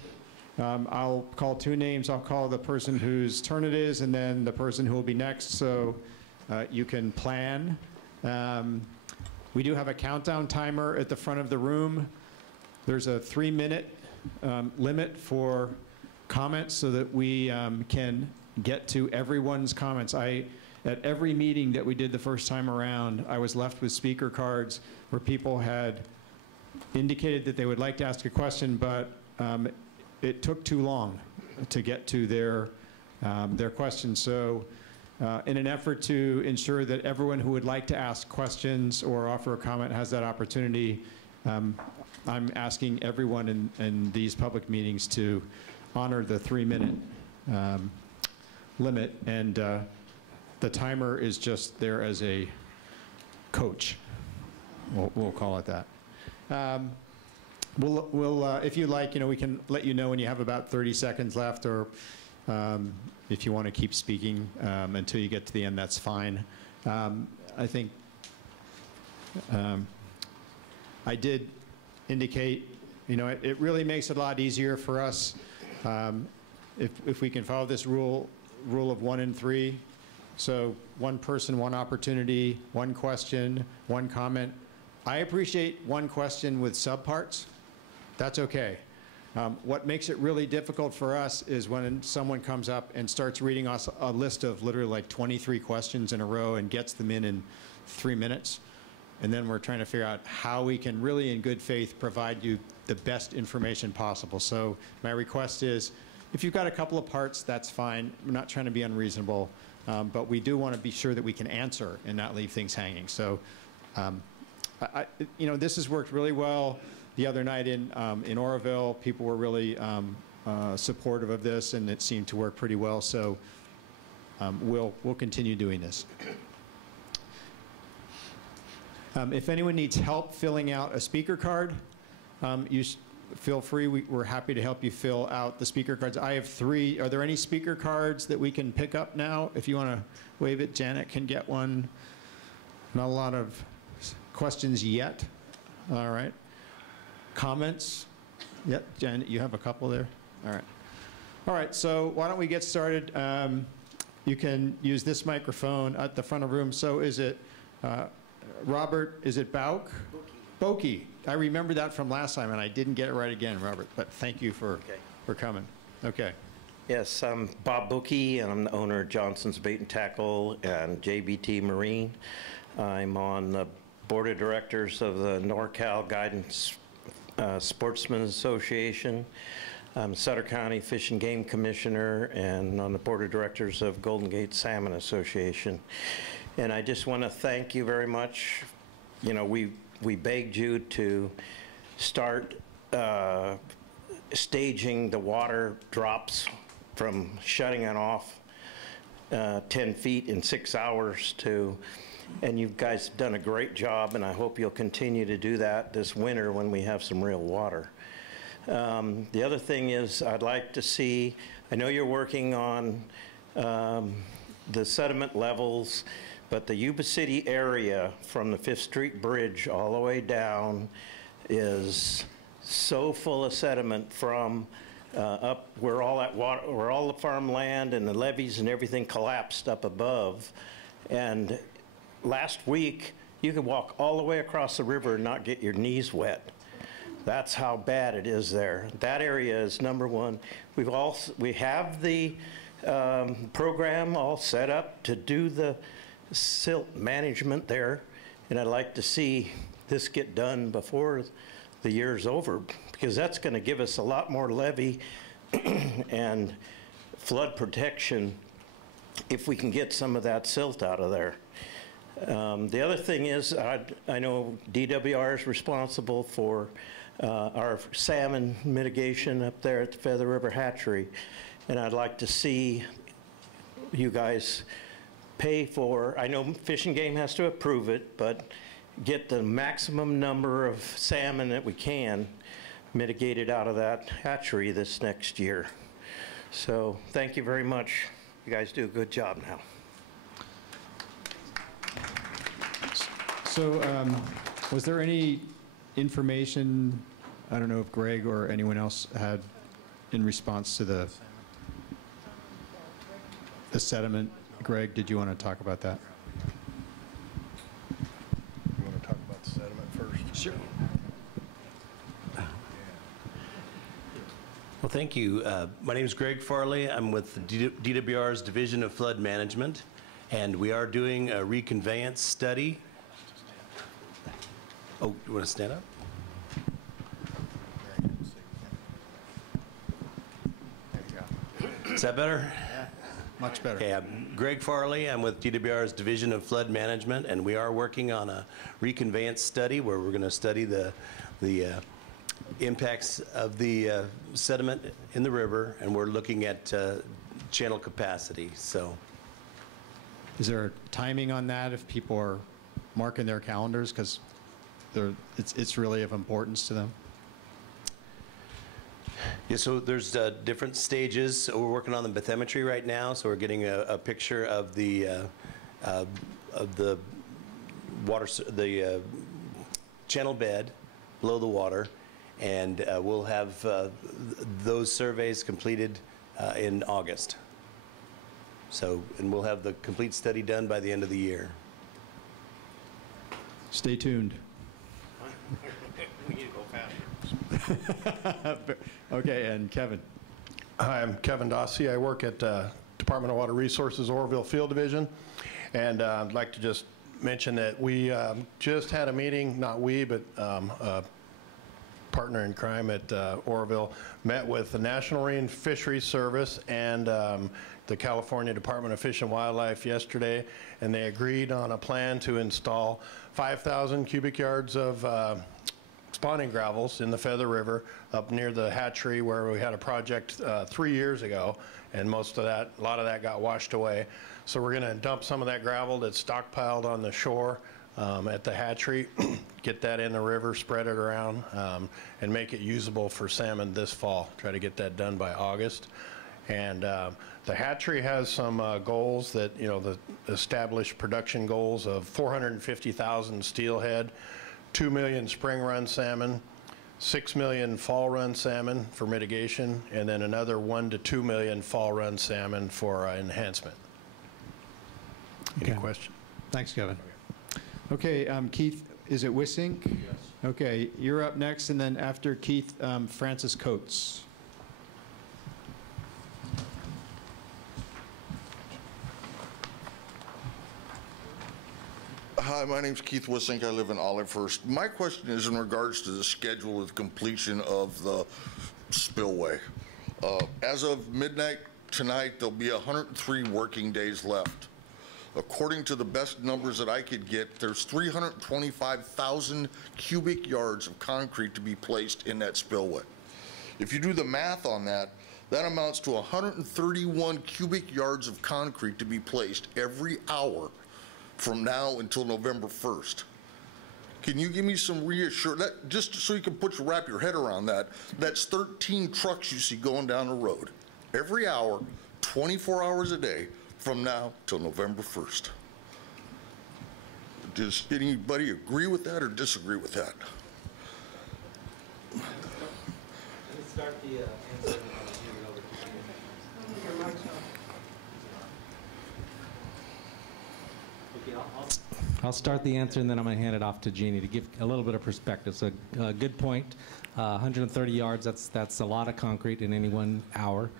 I'll call 2 names. I'll call the person whose turn it is, and then the person who will be next, so you can plan. We do have a countdown timer at the front of the room. There's a 3-minute limit for comments so that we can get to everyone's comments. At every meeting that we did the first time around, I was left with speaker cards where people had indicated that they would like to ask a question, but it took too long to get to their question. So in an effort to ensure that everyone who would like to ask questions or offer a comment has that opportunity, I'm asking everyone in these public meetings to honor the 3-minute limit, and the timer is just there as a coach. We'll call it that. If you like, we can let you know when you have about 30 seconds left, or if you want to keep speaking until you get to the end, that's fine. I think I did indicate, it really makes it a lot easier for us if we can follow this rule of 1 and 3. So 1 person, 1 opportunity, 1 question, 1 comment. I appreciate 1 question with subparts. That's okay. What makes it really difficult for us is when someone comes up and starts reading us a list of literally like 23 questions in a row and gets them in 3 minutes. And then we're trying to figure out how we can really, in good faith, provide you the best information possible. So my request is, if you've got a couple of parts, that's fine. We're not trying to be unreasonable, but we do want to be sure that we can answer and not leave things hanging. So, this has worked really well. The other night in Oroville, people were really supportive of this, and it seemed to work pretty well. So we'll continue doing this. If anyone needs help filling out a speaker card, feel free. We're happy to help you fill out the speaker cards. I have 3. Are there any speaker cards that we can pick up now? If you want to wave it, Janet can get one. Not a lot of questions yet. All right. Comments? Yep, Janet, you have a couple there? All right. All right, so why don't we get started? You can use this microphone at the front of the room. So is it Robert, is it Bauk? Boki. I remember that from last time, and I didn't get it right again, Robert, but thank you for coming. Okay. Yes, I'm Bob Boki, and I'm the owner of Johnson's Bait and Tackle and JBT Marine. I'm on the board of directors of the NorCal Guidance Sportsman Association. I'm Sutter County Fish and Game Commissioner and on the board of directors of Golden Gate Salmon Association. And I just want to thank you very much. We begged you to start staging the water drops from shutting it off 10 feet in 6 hours and you guys have done a great job, and I hope you'll continue to do that this winter when we have some real water. The other thing is I'd like to see, I know you're working on the sediment levels, but the Yuba City area from the 5th Street Bridge all the way down is so full of sediment from up where all that water, where all the farmland and the levees and everything collapsed up above. And last week, you could walk all the way across the river and not get your knees wet. That's how bad it is there. That area is number one. We have the program all set up to do the silt management there, and I'd like to see this get done before the year's over, because that's going to give us a lot more levee and flood protection if we can get some of that silt out of there. The other thing is, I know DWR is responsible for our salmon mitigation up there at the Feather River Hatchery, and I'd like to see you guys pay for, I know Fish and Game has to approve it, but get the maximum number of salmon that we can mitigated out of that hatchery this next year. So thank you very much. You guys do a good job now. So was there any information, I don't know if Greg or anyone else had, in response to the sediment? Greg, did you want to talk about that? You want to talk about the sediment first? Sure. Well, thank you. My name is Greg Farley. I'm with DWR's Division of Flood Management, and we are doing a reconveyance study. Oh, you want to stand up? Is that better? Much better. Okay, I'm Greg Farley. I'm with DWR's Division of Flood Management, and we are working on a reconveyance study where we're going to study the impacts of the sediment in the river, and we're looking at channel capacity. So, is there timing on that if people are marking their calendars, because it's really of importance to them? yeah, so there's different stages. So we're working on the bathymetry right now, so we're getting a picture of the water, the channel bed below the water, and we'll have those surveys completed in August. So, and we'll have the complete study done by the end of the year. Stay tuned. We need to go faster. Okay, and Kevin. Hi, I'm Kevin Dossie. I work at Department of Water Resources Oroville Field Division, and I'd like to just mention that we just had a meeting, not we, but a partner in crime at Oroville, met with the National Marine Fisheries Service and the California Department of Fish and Wildlife yesterday, and they agreed on a plan to install 5,000 cubic yards of spawning gravels in the Feather River up near the hatchery where we had a project 3 years ago, and most of that, a lot of that got washed away. So we're going to dump some of that gravel that's stockpiled on the shore at the hatchery, get that in the river, spread it around, and make it usable for salmon this fall. Try to get that done by August. And the hatchery has some goals that, you know, the established production goals of 450,000 steelhead, 2 million spring run salmon, 6 million fall run salmon for mitigation, and then another 1 to 2 million fall run salmon for enhancement. Any question? Thanks, Kevin. Okay, Keith, is it Wissink? Yes. Okay, you're up next, and then after Keith, Francis Coates. Hi, my name's Keith Wissink. I live in Olivehurst. My question is in regards to the schedule of completion of the spillway. As of midnight tonight, there'll be 103 working days left. According to the best numbers that I could get, there's 325,000 cubic yards of concrete to be placed in that spillway. If you do the math on that, that amounts to 131 cubic yards of concrete to be placed every hour from now until November 1st. Can you give me some reassurance, that, just so you can wrap your head around that, that's 13 trucks you see going down the road every hour, 24 hours a day, from now till November 1st. Does anybody agree with that or disagree with that? Let me start the answer and I'll hand it over to you. Okay, I'll start the answer and then I'm going to hand it off to Jeannie to give a little bit of perspective. So, good point. 130 yards, that's a lot of concrete in any 1 hour.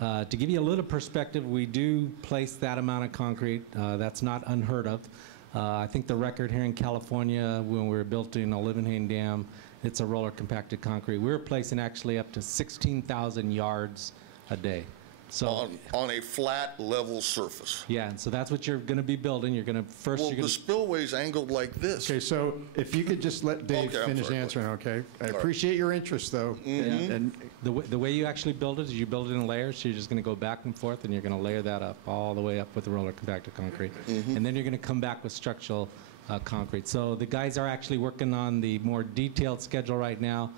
To give you a little perspective, we do place that amount of concrete. That's not unheard of. I think the record here in California, when we were building Olivenhain Dam, it's a roller compacted concrete. We were placing actually up to 16,000 yards a day. So on a flat, level surface. yeah, and so that's what you're going to be building. You're going to first. Well, you're the gonna, spillway's angled like this. Okay, so if you could just let Dave Okay, I'm finish sorry, go answering, okay? I right. appreciate your interest, though. And the way you actually build it is you build it in layers. So you're just going to go back and forth, and you're going to layer that up all the way up with the roller compacted concrete, and then you're going to come back with structural concrete. So the guys are actually working on the more detailed schedule right now.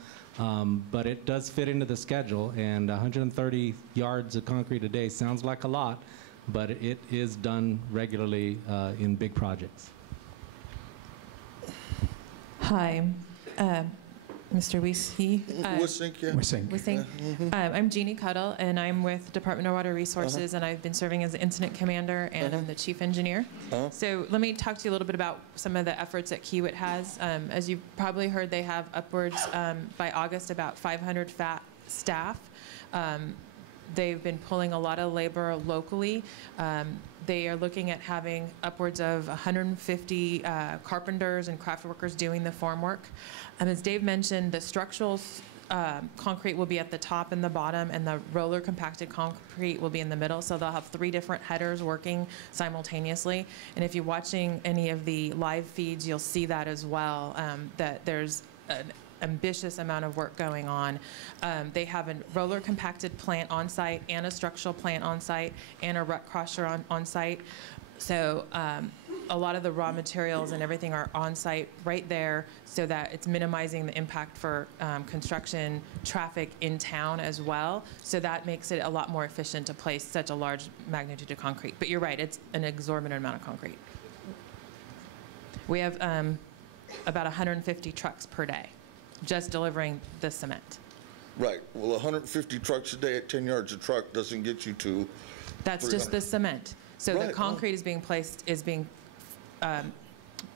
But it does fit into the schedule, and 130 yards of concrete a day sounds like a lot, but it is done regularly in big projects. Hi, Mr. Wising. Wising, yeah. Wising. I'm Jeannie Cuddle, and I'm with Department of Water Resources, and I've been serving as the incident commander, and I'm the chief engineer. So let me talk to you a little bit about some of the efforts that Kiewit has. As you've probably heard, they have upwards, by August, about 500 staff. They've been pulling a lot of labor locally. They are looking at having upwards of 150 carpenters and craft workers doing the form work. As Dave mentioned, the structural concrete will be at the top and the bottom, and the roller compacted concrete will be in the middle. So they'll have 3 different headers working simultaneously. And if you're watching any of the live feeds, you'll see that as well, that there's an ambitious amount of work going on. They have a roller compacted plant on site and a structural plant on site and a rut crusher on site. So a lot of the raw materials and everything are on site right there, so that it's minimizing the impact for construction traffic in town as well. So that makes it a lot more efficient to place such a large magnitude of concrete. But you're right, it's an exorbitant amount of concrete. We have about 150 trucks per day just delivering the cement. Right. Well, 150 trucks a day at 10 yards a truck doesn't get you to That's just the cement. So Right. the concrete is being placed, is being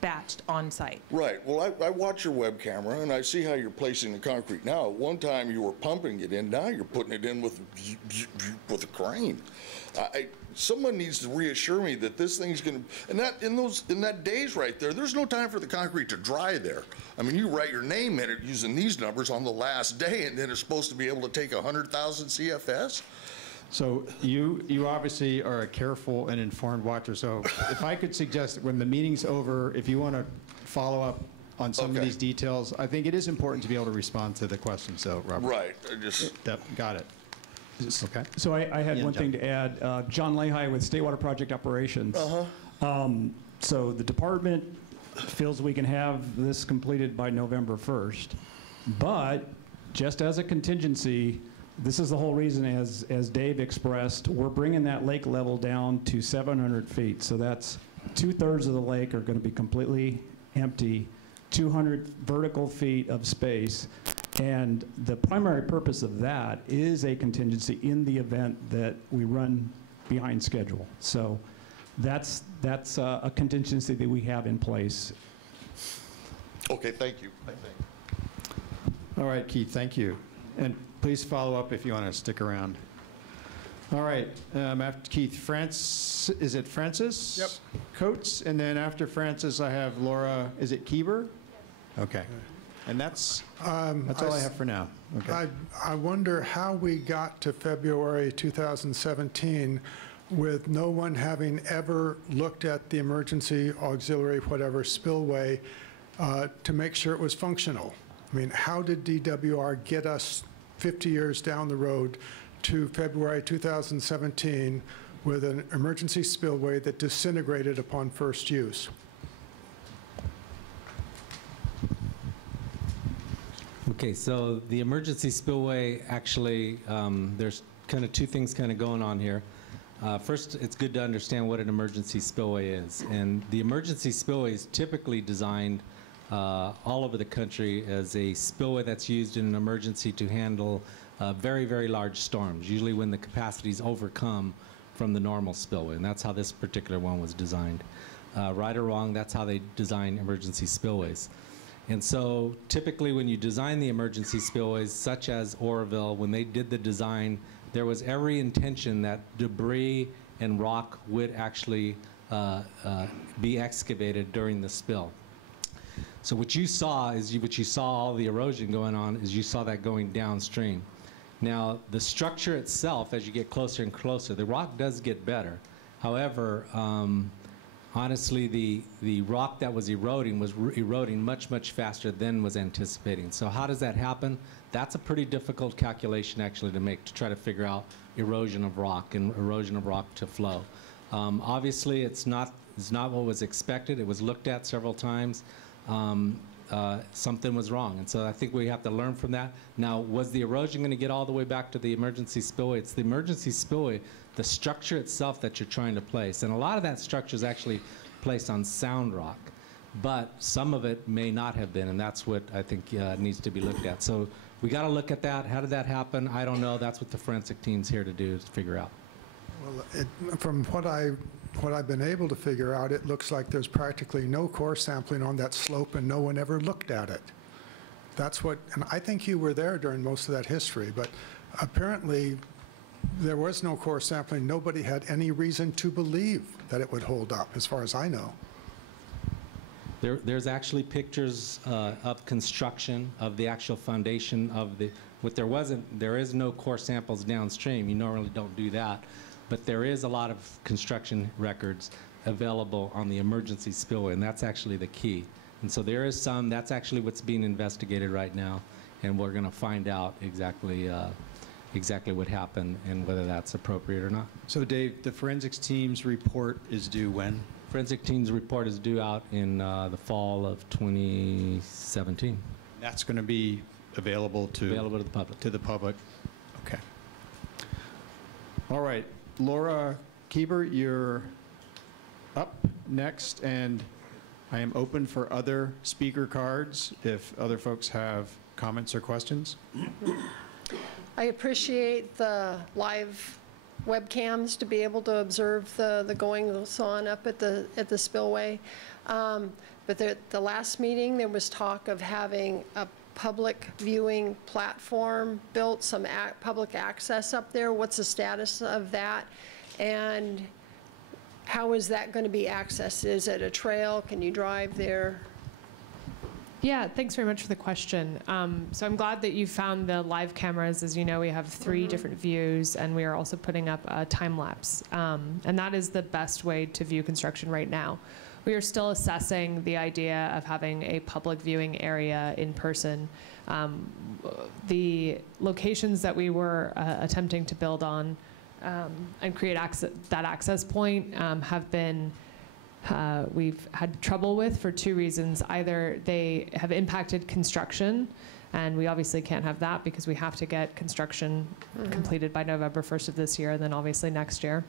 batched on site. Right. Well, I watch your web camera, and I see how you're placing the concrete now. At one time, you were pumping it in. Now you're putting it in with a crane. Someone needs to reassure me that this thing's going to, and that in that days right there, there's no time for the concrete to dry there. I mean, you write your name in it using these numbers on the last day, and then it's supposed to be able to take 100,000 CFS. so you obviously are a careful and informed watcher. So if I could suggest that when the meeting's over, if you want to follow up on some of Okay. these details, I think it is important to be able to respond to the question. So, Robert. Right. I just. Got it. Okay. So I had Yeah, one John. thing to add. John Lehi with State Water Project Operations. So the department feels we can have this completed by November 1st. But just as a contingency, this is the whole reason, as Dave expressed, we're bringing that lake level down to 700 feet. So that's 2/3 of the lake are going to be completely empty, 200 vertical feet of space. And the primary purpose of that is a contingency in the event that we run behind schedule. So that's a contingency that we have in place. Okay. Thank you. All right, Keith, thank you. And please follow up if you want to stick around. All right, after Keith, is it Francis? Yep. Coates, and then after Francis, I have Laura, is it Kieber? Okay. And that's all I have for now. Okay. I wonder how we got to February 2017 with no one having ever looked at the emergency auxiliary, whatever, spillway to make sure it was functional. I mean, how did DWR get us 50 years down the road to February 2017 with an emergency spillway that disintegrated upon first use? Okay, so the emergency spillway, actually, there's kind of 2 things kind of going on here. First, it's good to understand what an emergency spillway is. And the emergency spillway is typically designed all over the country as a spillway that's used in an emergency to handle very, very large storms, usually when the capacity is overcome from the normal spillway. And that's how this particular one was designed. Right or wrong, that's how they design emergency spillways. And so typically when you design the emergency spillways, such as Oroville, when they did the design, there was every intention that debris and rock would actually be excavated during the spill. So what you saw is, what you saw all the erosion going on, is you saw that going downstream. Now, the structure itself, as you get closer and closer, the rock does get better. However, honestly, the rock that was eroding much, much faster than was anticipating. So how does that happen? That's a pretty difficult calculation actually to make, to try to figure out erosion of rock and erosion of rock to flow. Obviously, it's not what was expected. It was looked at several times. Something was wrong, and so I think we have to learn from that. Now, was the erosion going to get all the way back to the emergency spillway? It's the emergency spillway, the structure itself that you're trying to place, and a lot of that structure is actually placed on sound rock, but some of it may not have been, and that's what I think needs to be looked at. So we got to look at that. How did that happen? I don't know. That's what the forensic team's here to do, is to figure out. Well, from what I've been able to figure out, it looks like there's practically no core sampling on that slope, and no one ever looked at it. That's what, and I think you were there during most of that history, but apparently there was no core sampling. Nobody had any reason to believe that it would hold up, as far as I know. There's actually pictures of construction of the actual foundation of the, there is no core samples downstream. You normally don't do that. But there is a lot of construction records available on the emergency spillway, and that's actually the key. And so there is some, that's actually what's being investigated right now, and we're going to find out exactly what happened and whether that's appropriate or not. So Dave, the forensics team's report is due when? Forensic team's report is due out in the fall of 2017. That's going to be available to the public. To the public. Okay. All right. Laura Kieber, you're up next, and I am open for other speaker cards if other folks have comments or questions. I appreciate the live webcams to be able to observe the goings on up at the spillway. But the last meeting, there was talk of having a public viewing platform built, some public access up there. What's the status of that? And how is that going to be accessed? Is it a trail? Can you drive there? Yeah, thanks very much for the question. So I'm glad that you found the live cameras. As you know, we have 3 different views, and we are also putting up a time lapse. And that is the best way to view construction right now. We are still assessing the idea of having a public viewing area in person. The locations that we were attempting to build on and create that access point have been we've had trouble with for 2 reasons. Either they have impacted construction, and we obviously can't have that because we have to get construction completed by November 1st of this year, and then obviously next year.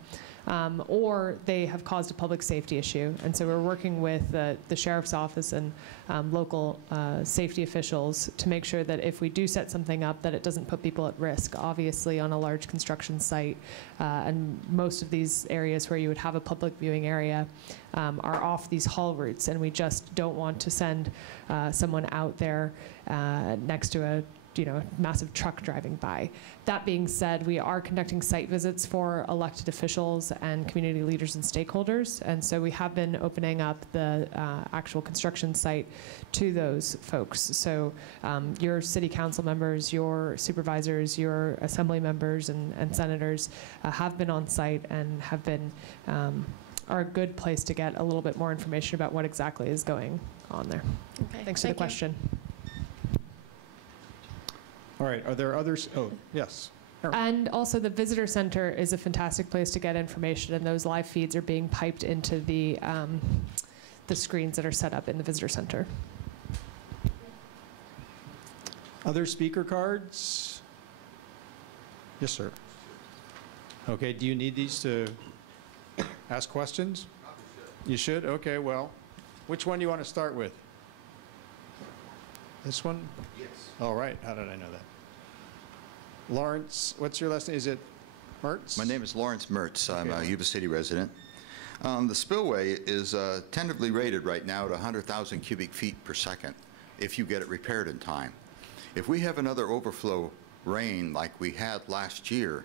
Or they have caused a public safety issue. And so we're working with the Sheriff's Office and local safety officials to make sure that if we do set something up, that it doesn't put people at risk. Obviously, on a large construction site, and most of these areas where you would have a public viewing area are off these haul routes, and we just don't want to send someone out there next to a massive truck driving by. That being said, we are conducting site visits for elected officials and community leaders and stakeholders, and so we have been opening up the actual construction site to those folks. So your city council members, your supervisors, your assembly members and senators have been on site and have been are a good place to get a little bit more information about what exactly is going on there. Okay. Thanks for the question. All right, are there others? Oh, yes. And also the visitor center is a fantastic place to get information, and those live feeds are being piped into the screens that are set up in the visitor center. Other speaker cards? Yes, sir. Okay, do you need these to ask questions? You should? Okay, well, which one do you want to start with? This one? Yes. All right, how did I know that? Lawrence, what's your last name? Is it Mertz? My name is Lawrence Mertz. I'm a Yuba City resident. The spillway is tentatively rated right now at 100,000 cubic feet per second if you get it repaired in time. If we have another overflow rain like we had last year,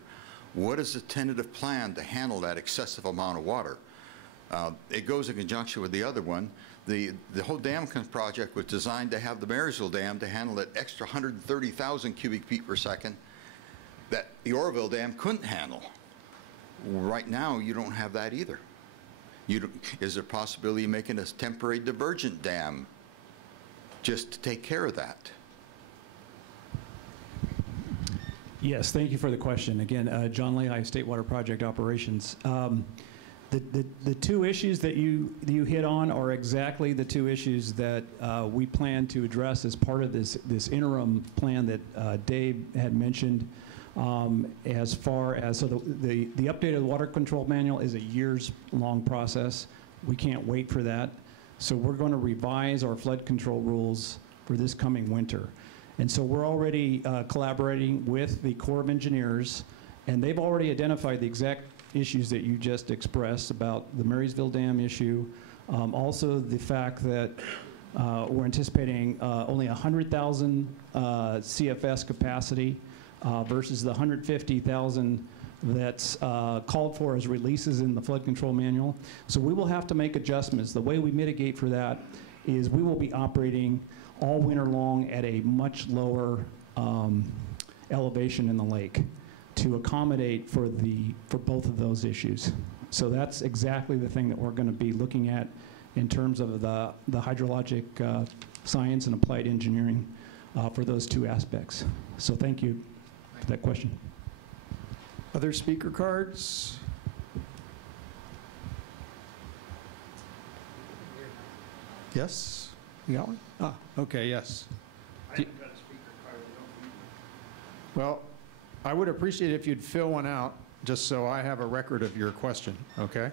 what is the tentative plan to handle that excessive amount of water? It goes in conjunction with the other one. The whole dam project was designed to have the Marysville Dam to handle that extra 130,000 cubic feet per second that the Oroville Dam couldn't handle. Right now, you don't have that either. Is there a possibility of making a temporary divergent dam just to take care of that? Yes, thank you for the question. Again, John Lehi, State Water Project Operations. The two issues that you hit on are exactly the two issues that we plan to address as part of this interim plan that Dave had mentioned. As far as, so the updated water control manual is a years-long process. We can't wait for that. So we're going to revise our flood control rules for this coming winter. And so we're already collaborating with the Corps of Engineers, and they've already identified the exact issues that you just expressed about the Marysville Dam issue. Also the fact that we're anticipating only 100,000 CFS capacity versus the 150,000 that's called for as releases in the flood control manual. So we will have to make adjustments. The way we mitigate for that is we will be operating all winter long at a much lower elevation in the lake to accommodate for both of those issues. So that's exactly the thing that we're going to be looking at in terms of the hydrologic science and applied engineering for those two aspects. So thank you for that question. Other speaker cards? Yes? You got one? Ah, okay, yes. I haven't got a speaker card. Well, I would appreciate it if you'd fill one out, just so I have a record of your question, okay?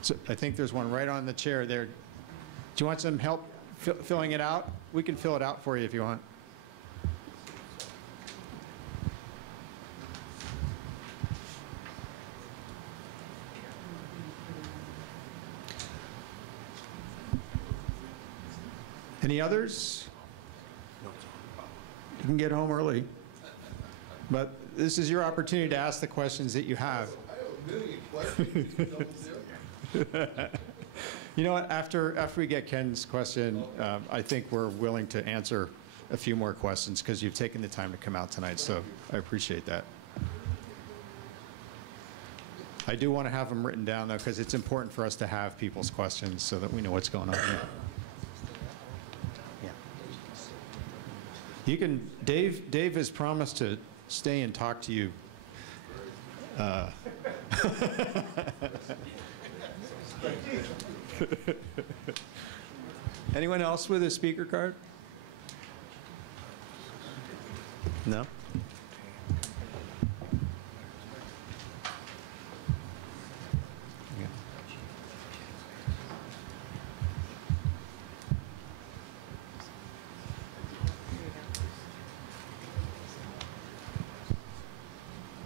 So I think there's one right on the chair there. Do you want some help filling it out? We can fill it out for you if you want. Any others? You can get home early. But this is your opportunity to ask the questions that you have. I have a million questions. You know what? After we get Ken's question, I think we're willing to answer a few more questions because you've taken the time to come out tonight, so I appreciate that. I do want to have them written down, though, because it's important for us to have people's questions so that we know what's going on here. You can, Dave has promised to stay and talk to you. Anyone else with a speaker card? No?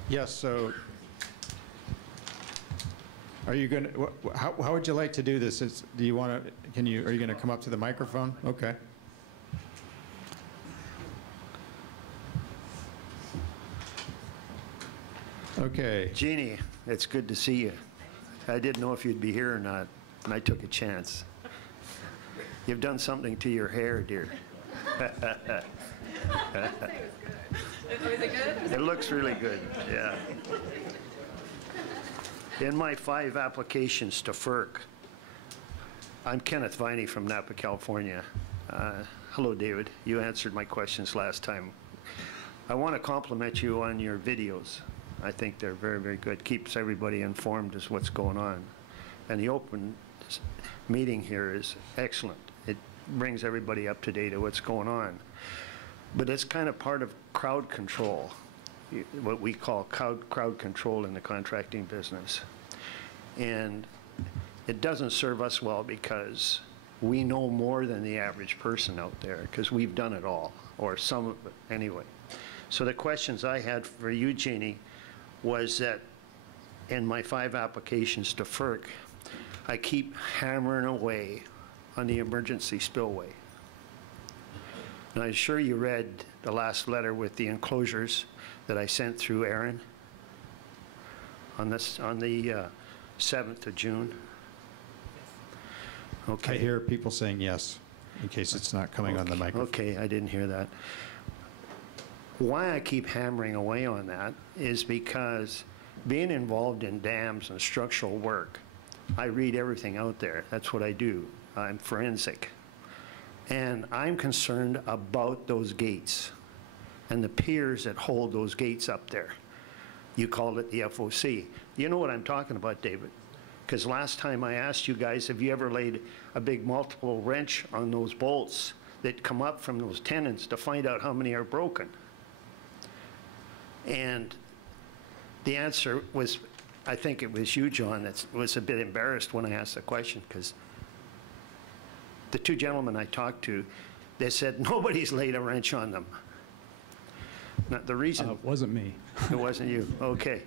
Yes, so are you going to, how would you like to do this? Do you want to, are you going to come up to the microphone? Okay. Okay. Jeannie, it's good to see you. I didn't know if you'd be here or not, and I took a chance. You've done something to your hair, dear. Was it good? It looks really good, yeah. In my 5 applications to FERC, I'm Kenneth Viney from Napa, California. Hello, David. You answered my questions last time. I want to compliment you on your videos. I think they're very, very good. Keeps everybody informed as what's going on. And the open meeting here is excellent. It brings everybody up to date of what's going on. But it's kind of part of crowd control. what we call crowd control in the contracting business. And it doesn't serve us well because we know more than the average person out there because we've done it all, or some of it anyway. So the questions I had for you, Jeannie, was that in my 5 applications to FERC, I keep hammering away on the emergency spillway. And I'm sure you read the last letter with the enclosures that I sent through Aaron on the 7th of June. Okay. I hear people saying yes, in case it's not coming on the microphone. Okay, I didn't hear that. Why I keep hammering away on that is because being involved in dams and structural work, I read everything out there. That's what I do. I'm forensic. And I'm concerned about those gates and the piers that hold those gates up there. You called it the FOC. You know what I'm talking about, David? Because last time I asked you guys, have you ever laid a big multiple wrench on those bolts that come up from those tenons to find out how many are broken? And the answer was, I think it was you, John, that was a bit embarrassed when I asked the question, because the 2 gentlemen I talked to, they said nobody's laid a wrench on them. Now, the reason... It wasn't me. It wasn't you, okay.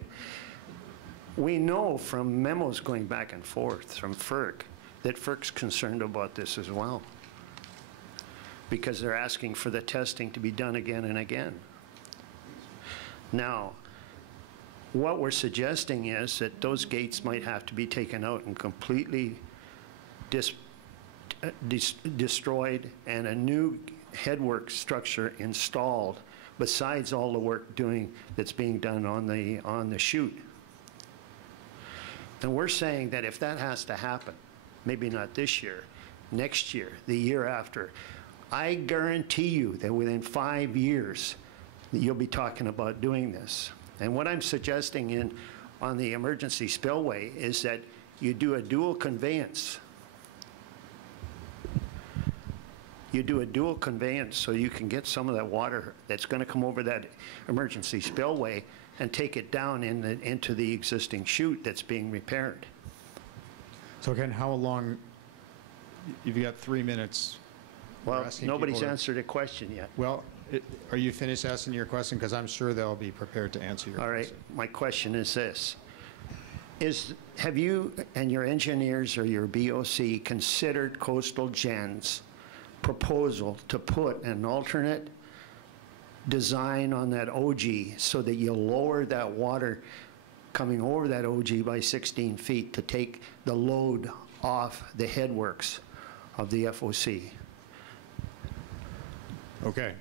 We know from memos going back and forth from FERC that FERC's concerned about this as well, because they're asking for the testing to be done again and again. Now, what we're suggesting is that those gates might have to be taken out and completely destroyed and a new headwork structure installed besides all the work that's being done on the chute. And we're saying that if that has to happen, maybe not this year, next year, the year after, I guarantee you that within 5 years, you'll be talking about doing this. And what I'm suggesting on the emergency spillway is that you do a dual conveyance. You do a dual conveyance so you can get some of that water that's going to come over that emergency spillway and take it down into the existing chute that's being repaired. So again, how long, you've got 3 minutes. Well, nobody's answered a question yet. Well, are you finished asking your question? Because I'm sure they'll be prepared to answer your question. All right, my question is this. Have you and your engineers or your BOC considered Coastal Gen's proposal to put an alternate design on that OG so that you lower that water coming over that OG by 16 feet to take the load off the headworks of the FOC? Okay.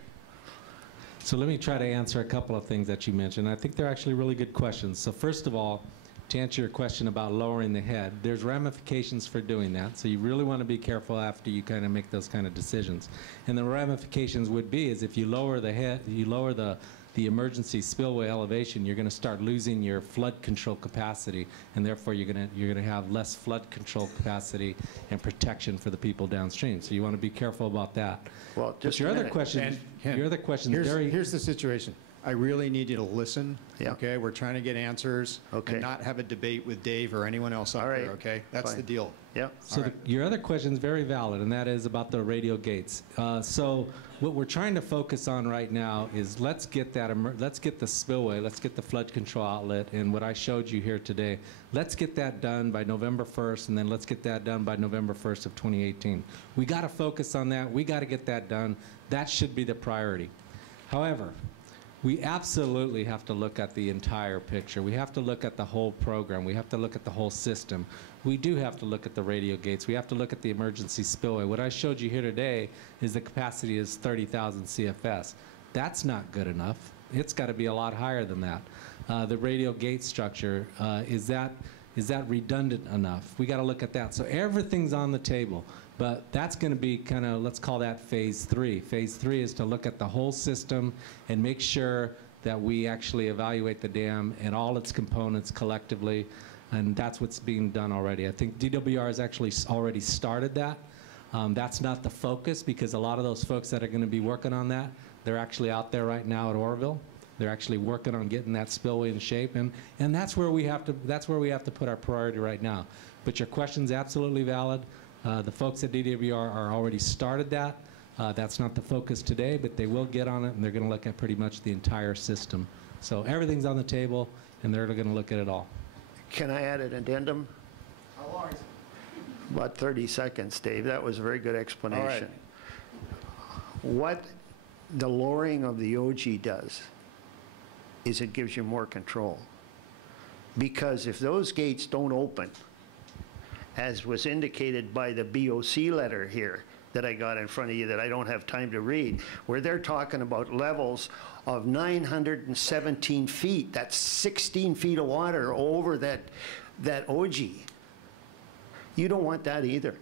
So let me try to answer a couple of things that you mentioned. I think they're actually really good questions. So first of all, to answer your question about lowering the head, there's ramifications for doing that. So you really want to be careful after you kind of make those kind of decisions. And the ramifications would be is if you lower the head, you lower the emergency spillway elevation, you're going to start losing your flood control capacity, and therefore you're going to have less flood control capacity and protection for the people downstream. So you want to be careful about that. Well, just but your other question, here's the situation. I really need you to listen. Yeah. Okay, we're trying to get answers. Okay. And not have a debate with Dave or anyone else out there. Okay, that's the deal. Yeah. So your other question is very valid, and that is about the radial gates. So what we're trying to focus on right now is let's get the spillway, let's get the flood control outlet, and what I showed you here today. Let's get that done by November 1st, and then let's get that done by November 1st of 2018. We got to focus on that. We got to get that done. That should be the priority. However, we absolutely have to look at the entire picture. We have to look at the whole program. We have to look at the whole system. We do have to look at the radial gates. We have to look at the emergency spillway. What I showed you here today is the capacity is 30,000 CFS. That's not good enough. It's got to be a lot higher than that. The radial gate structure, is that redundant enough? We got to look at that. So everything's on the table. But that's going to be kind of, let's call that phase 3. Phase 3 is to look at the whole system and make sure that we actually evaluate the dam and all its components collectively, and that's what's being done already. I think DWR has actually already started that. That's not the focus because a lot of those folks that are going to be working on that, they're actually out there right now at Oroville. They're actually working on getting that spillway in shape, and that's where we have to put our priority right now. But your question's absolutely valid. The folks at DWR are already started that. That's not the focus today, but they will get on it, and they're going to look at pretty much the entire system. So everything's on the table, and they're going to look at it all. Can I add an addendum? How long is it? About 30 seconds, Dave. That was a very good explanation. What the lowering of the OG does is it gives you more control. Because if those gates don't open, as was indicated by the BOC letter here that I got in front of you that I don't have time to read, where they're talking about levels of 917 feet. That's 16 feet of water over that OG. You don't want that either.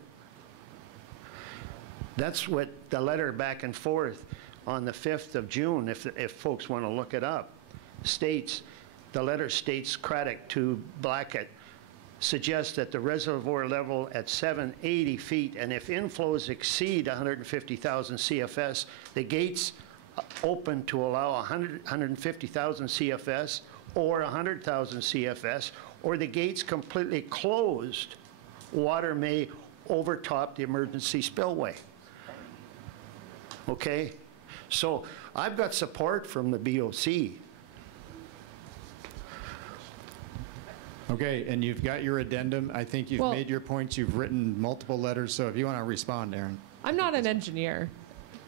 That's what the letter back and forth on the 5th of June, if folks want to look it up, states, the letter states, Craddock to Blackett, suggests that the reservoir level at 780 feet, and if inflows exceed 150,000 CFS, the gates open to allow 150,000 CFS or 100,000 CFS, or the gates completely closed, water may overtop the emergency spillway. Okay? So I've got support from the BOC. Okay, and you've got your addendum. I think you've made your points. You've written multiple letters. So if you want to respond, Aaron. I'm not an engineer,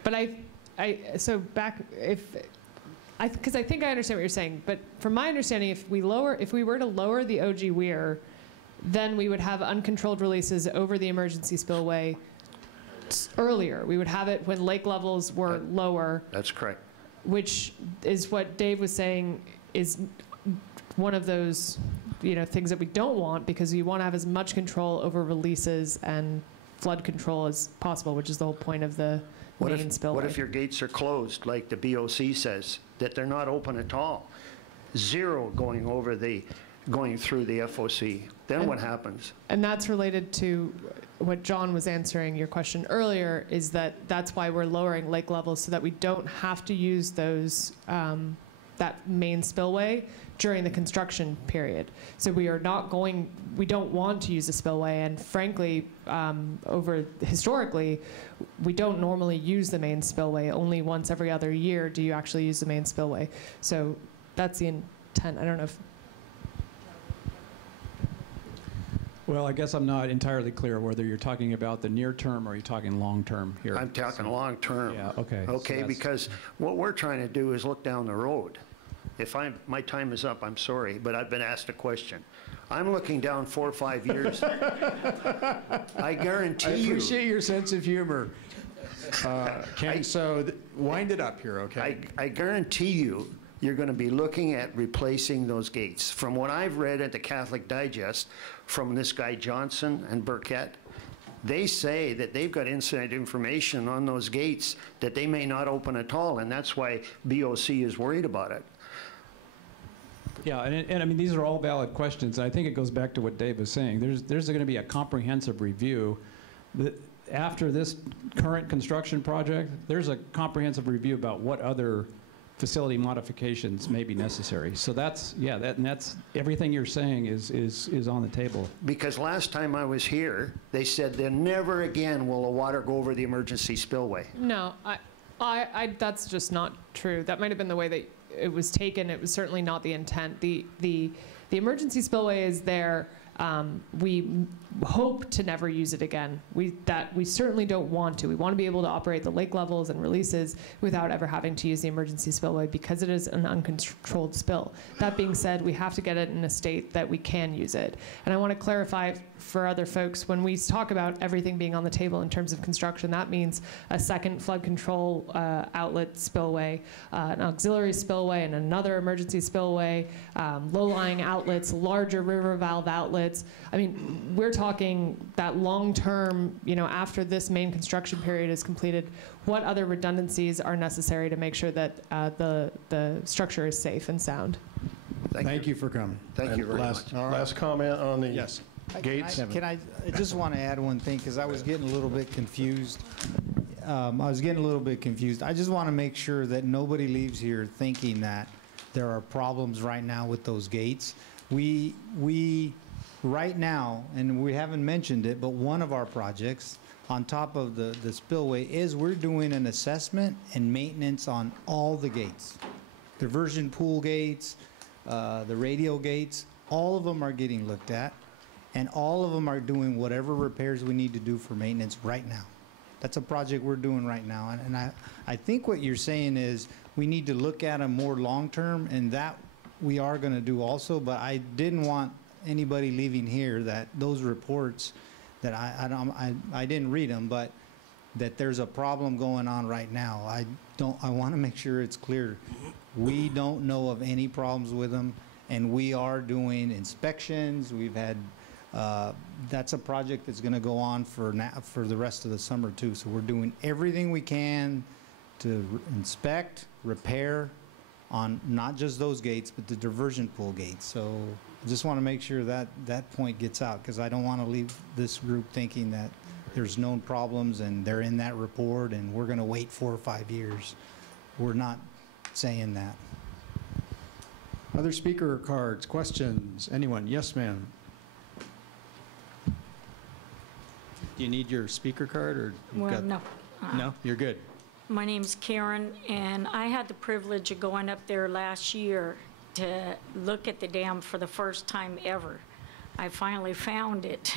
but because I think I understand what you're saying. But from my understanding, if we were to lower the OG weir, then we would have uncontrolled releases over the emergency spillway earlier. We would have it when lake levels were lower. That's correct. Which is what Dave was saying is one of those things that we don't want, because you want to have as much control over releases and flood control as possible, which is the whole point of the main spillway. What if your gates are closed, like the BOC says, that they're not open at all? Zero going through the FOC. Then what happens? And that's related to what John was answering your question earlier, is that's why we're lowering lake levels, so that we don't have to use those that main spillway during the construction period. So we don't want to use the spillway, and frankly, historically, we don't normally use the main spillway. Only once every other year do you actually use the main spillway. So that's the intent. I don't know if... Well, I guess I'm not entirely clear whether you're talking about the near term or you're talking long term here. I'm talking long term. Yeah, okay. Okay, because what we're trying to do is look down the road. If my time is up, I'm sorry, but I've been asked a question. I'm looking down 4 or 5 years. I guarantee you. I appreciate your sense of humor. Ken, wind it up here, okay? I guarantee you're going to be looking at replacing those gates. From what I've read at the Catholic Digest from this guy Johnson and Burkett, they say that they've got inside information on those gates that they may not open at all, and that's why BOC is worried about it. Yeah, and I mean, these are all valid questions. And I think it goes back to what Dave was saying. There's going to be a comprehensive review. After this current construction project, there's a comprehensive review about what other facility modifications may be necessary. So that's everything you're saying is on the table. Because last time I was here, they said that never again will the water go over the emergency spillway. No, that's just not true. That might have been the way that it was taken. It was certainly not the intent. The emergency spillway is there. We hope to never use it again. We certainly don't want to. We want to be able to operate the lake levels and releases without ever having to use the emergency spillway, because it is an uncontrolled spill. That being said, we have to get it in a state that we can use it. And I want to clarify for other folks, when we talk about everything being on the table in terms of construction, that means a second flood control outlet spillway, an auxiliary spillway, and another emergency spillway, low-lying outlets, larger river valve outlets. I mean, we're talking that long-term, after this main construction period is completed, what other redundancies are necessary to make sure that the structure is safe and sound? Thank you for coming. Thank you very much. Last comment on the gates. I just want to add one thing, because I was getting a little bit confused. I just want to make sure that nobody leaves here thinking that there are problems right now with those gates. We right now, and we haven't mentioned it, but one of our projects on top of the spillway is we're doing an assessment and maintenance on all the gates. Diversion pool gates, the radial gates, all of them are getting looked at, and all of them are doing whatever repairs we need to do for maintenance right now. That's a project we're doing right now. And I think what you're saying is we need to look at them more long-term, and that we are going to do also, but I didn't want anybody leaving here that those reports that I didn't read them, but that there's a problem going on right now. I want to make sure it's clear. We don't know of any problems with them, and we are doing inspections. We've had, that's a project that's going to go on for the rest of the summer too. So we're doing everything we can to inspect, repair on not just those gates, but the diversion pool gates. So I just want to make sure that that point gets out, because I don't want to leave this group thinking that there's known problems and they're in that report and we're going to wait 4 or 5 years. We're not saying that. Other speaker cards, questions? Anyone? Yes, ma'am. Do you need your speaker card, or you've Well, got? no. No, you're good. My name's Karen, and I had the privilege of going up there last year to look at the dam for the first time ever. I finally found it.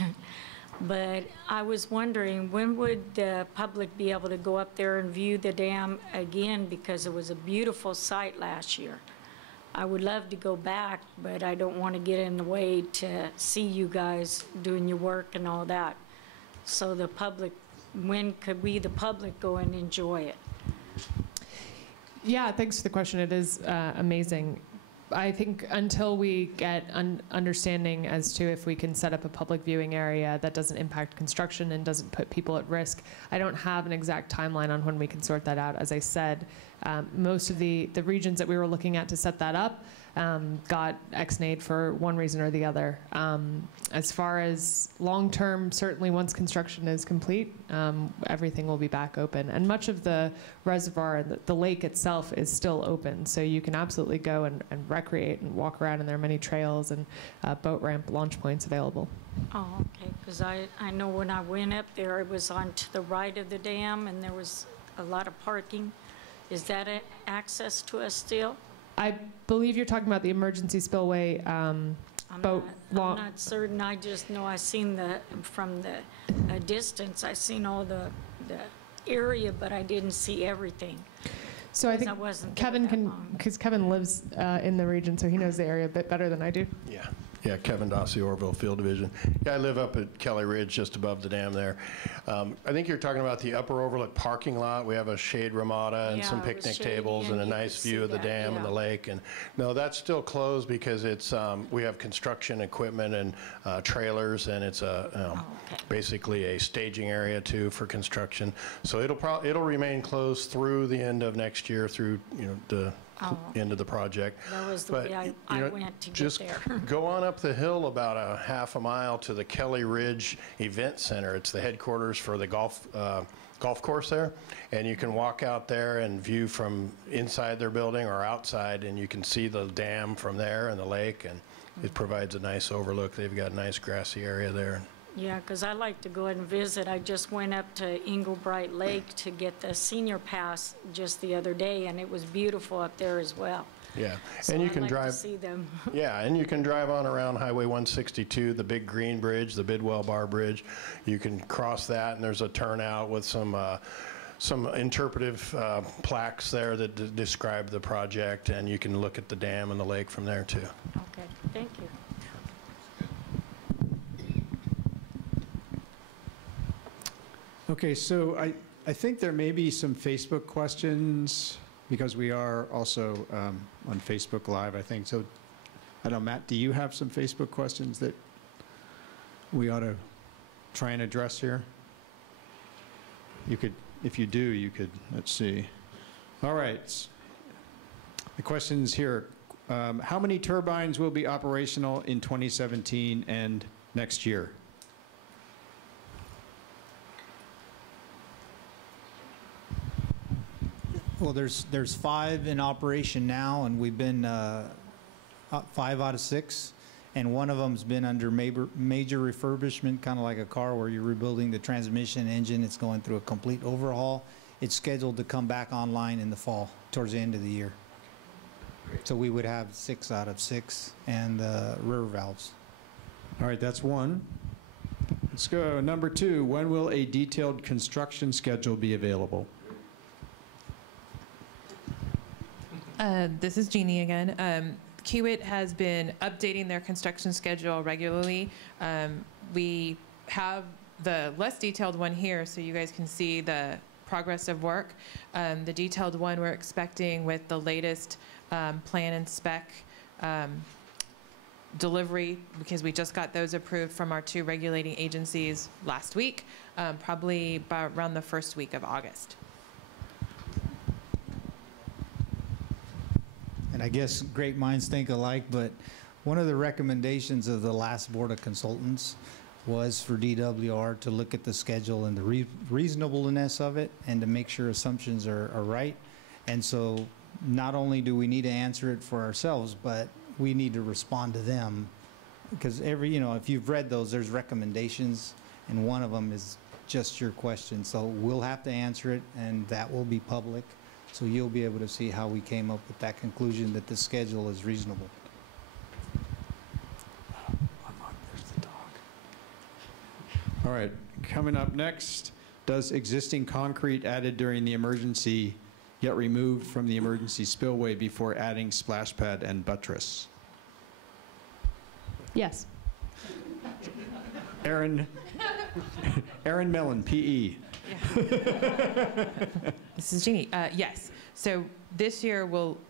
But I was wondering, when would the public be able to go up there and view the dam again, because it was a beautiful sight last year? I would love to go back, but I don't want to get in the way to see you guys doing your work and all that. So the public, when could we, the public, go and enjoy it? Yeah, thanks for the question. It is amazing. I think until we get understanding as to if we can set up a public viewing area that doesn't impact construction and doesn't put people at risk, I don't have an exact timeline on when we can sort that out. As I said, most of the regions that we were looking at to set that up got ex-nayed for one reason or the other. As far as long-term, certainly once construction is complete, everything will be back open. And much of the reservoir and the lake itself is still open, so you can absolutely go and recreate and walk around, and there are many trails and boat ramp launch points available. Oh, okay, because I know when I went up there, it was on to the right of the dam, and there was a lot of parking. Is that access to us still? I believe you're talking about the emergency spillway boat I'm not certain. I just know I seen from the distance, I seen all the area, but I didn't see everything. So I think I wasn't Kevin can, because Kevin lives in the region, so he knows the area a bit better than I do. Yeah, Kevin Dossie, Oroville Field Division. Yeah, I live up at Kelly Ridge, just above the dam there. I think you're talking about the upper overlook parking lot. We have a shade ramada and some picnic tables and a nice view of the dam and the lake. And no, that's still closed because it's we have construction equipment and trailers, and it's basically a staging area too for construction. So it'll remain closed through the end of next year, through the end of the project. That was the way I went to just get there. go on up the hill about a half a mile to the Kelly Ridge Event Center. It's the headquarters for the golf course there, and you can walk out there and view from inside their building or outside, and you can see the dam from there and the lake, and it provides a nice overlook. They've got a nice grassy area there. Yeah, because I like to go and visit. I just went up to Bright Lake to get the senior pass just the other day, and it was beautiful up there as well. Yeah, So and you I'd can like drive. to see them. Yeah, and you can drive on around Highway 162, the Big Green Bridge, the Bidwell Bar Bridge. You can cross that, and there's a turnout with some interpretive plaques there that describe the project, and you can look at the dam and the lake from there too. Okay, thank you. Okay, so I think there may be some Facebook questions, because we are also on Facebook Live, I think. So, I don't know, Matt, do you have some Facebook questions that we ought to try and address here? You could, if you do, you could, let's see. All right. The question's here. How many turbines will be operational in 2017 and next year? Well, there's 5 in operation now, and we've been 5 out of 6, and one of them's been under major refurbishment, kind of like a car where you're rebuilding the transmission engine. It's going through a complete overhaul. It's scheduled to come back online in the fall, towards the end of the year. So we would have 6 out of 6, and rear valves. All right, that's 1. Let's go. Number 2, when will a detailed construction schedule be available? This is Jeannie again. Kiewit has been updating their construction schedule regularly. We have the less detailed one here so you guys can see the progress of work. The detailed one we're expecting with the latest plan and spec delivery, because we just got those approved from our 2 regulating agencies last week, probably by around the first week of August. And I guess great minds think alike, but one of the recommendations of the last Board of Consultants was for DWR to look at the schedule and the reasonableness of it and to make sure assumptions are right. And so not only do we need to answer it for ourselves, but we need to respond to them, because if you've read those, there's recommendations, and one of them is just your question. So we'll have to answer it, and that will be public. So you'll be able to see how we came up with that conclusion that the schedule is reasonable. All right, coming up next, does existing concrete added during the emergency yet removed from the emergency spillway before adding splash pad and buttress? Yes. Aaron Mellon, PE. This is Jeannie. Yes. So this year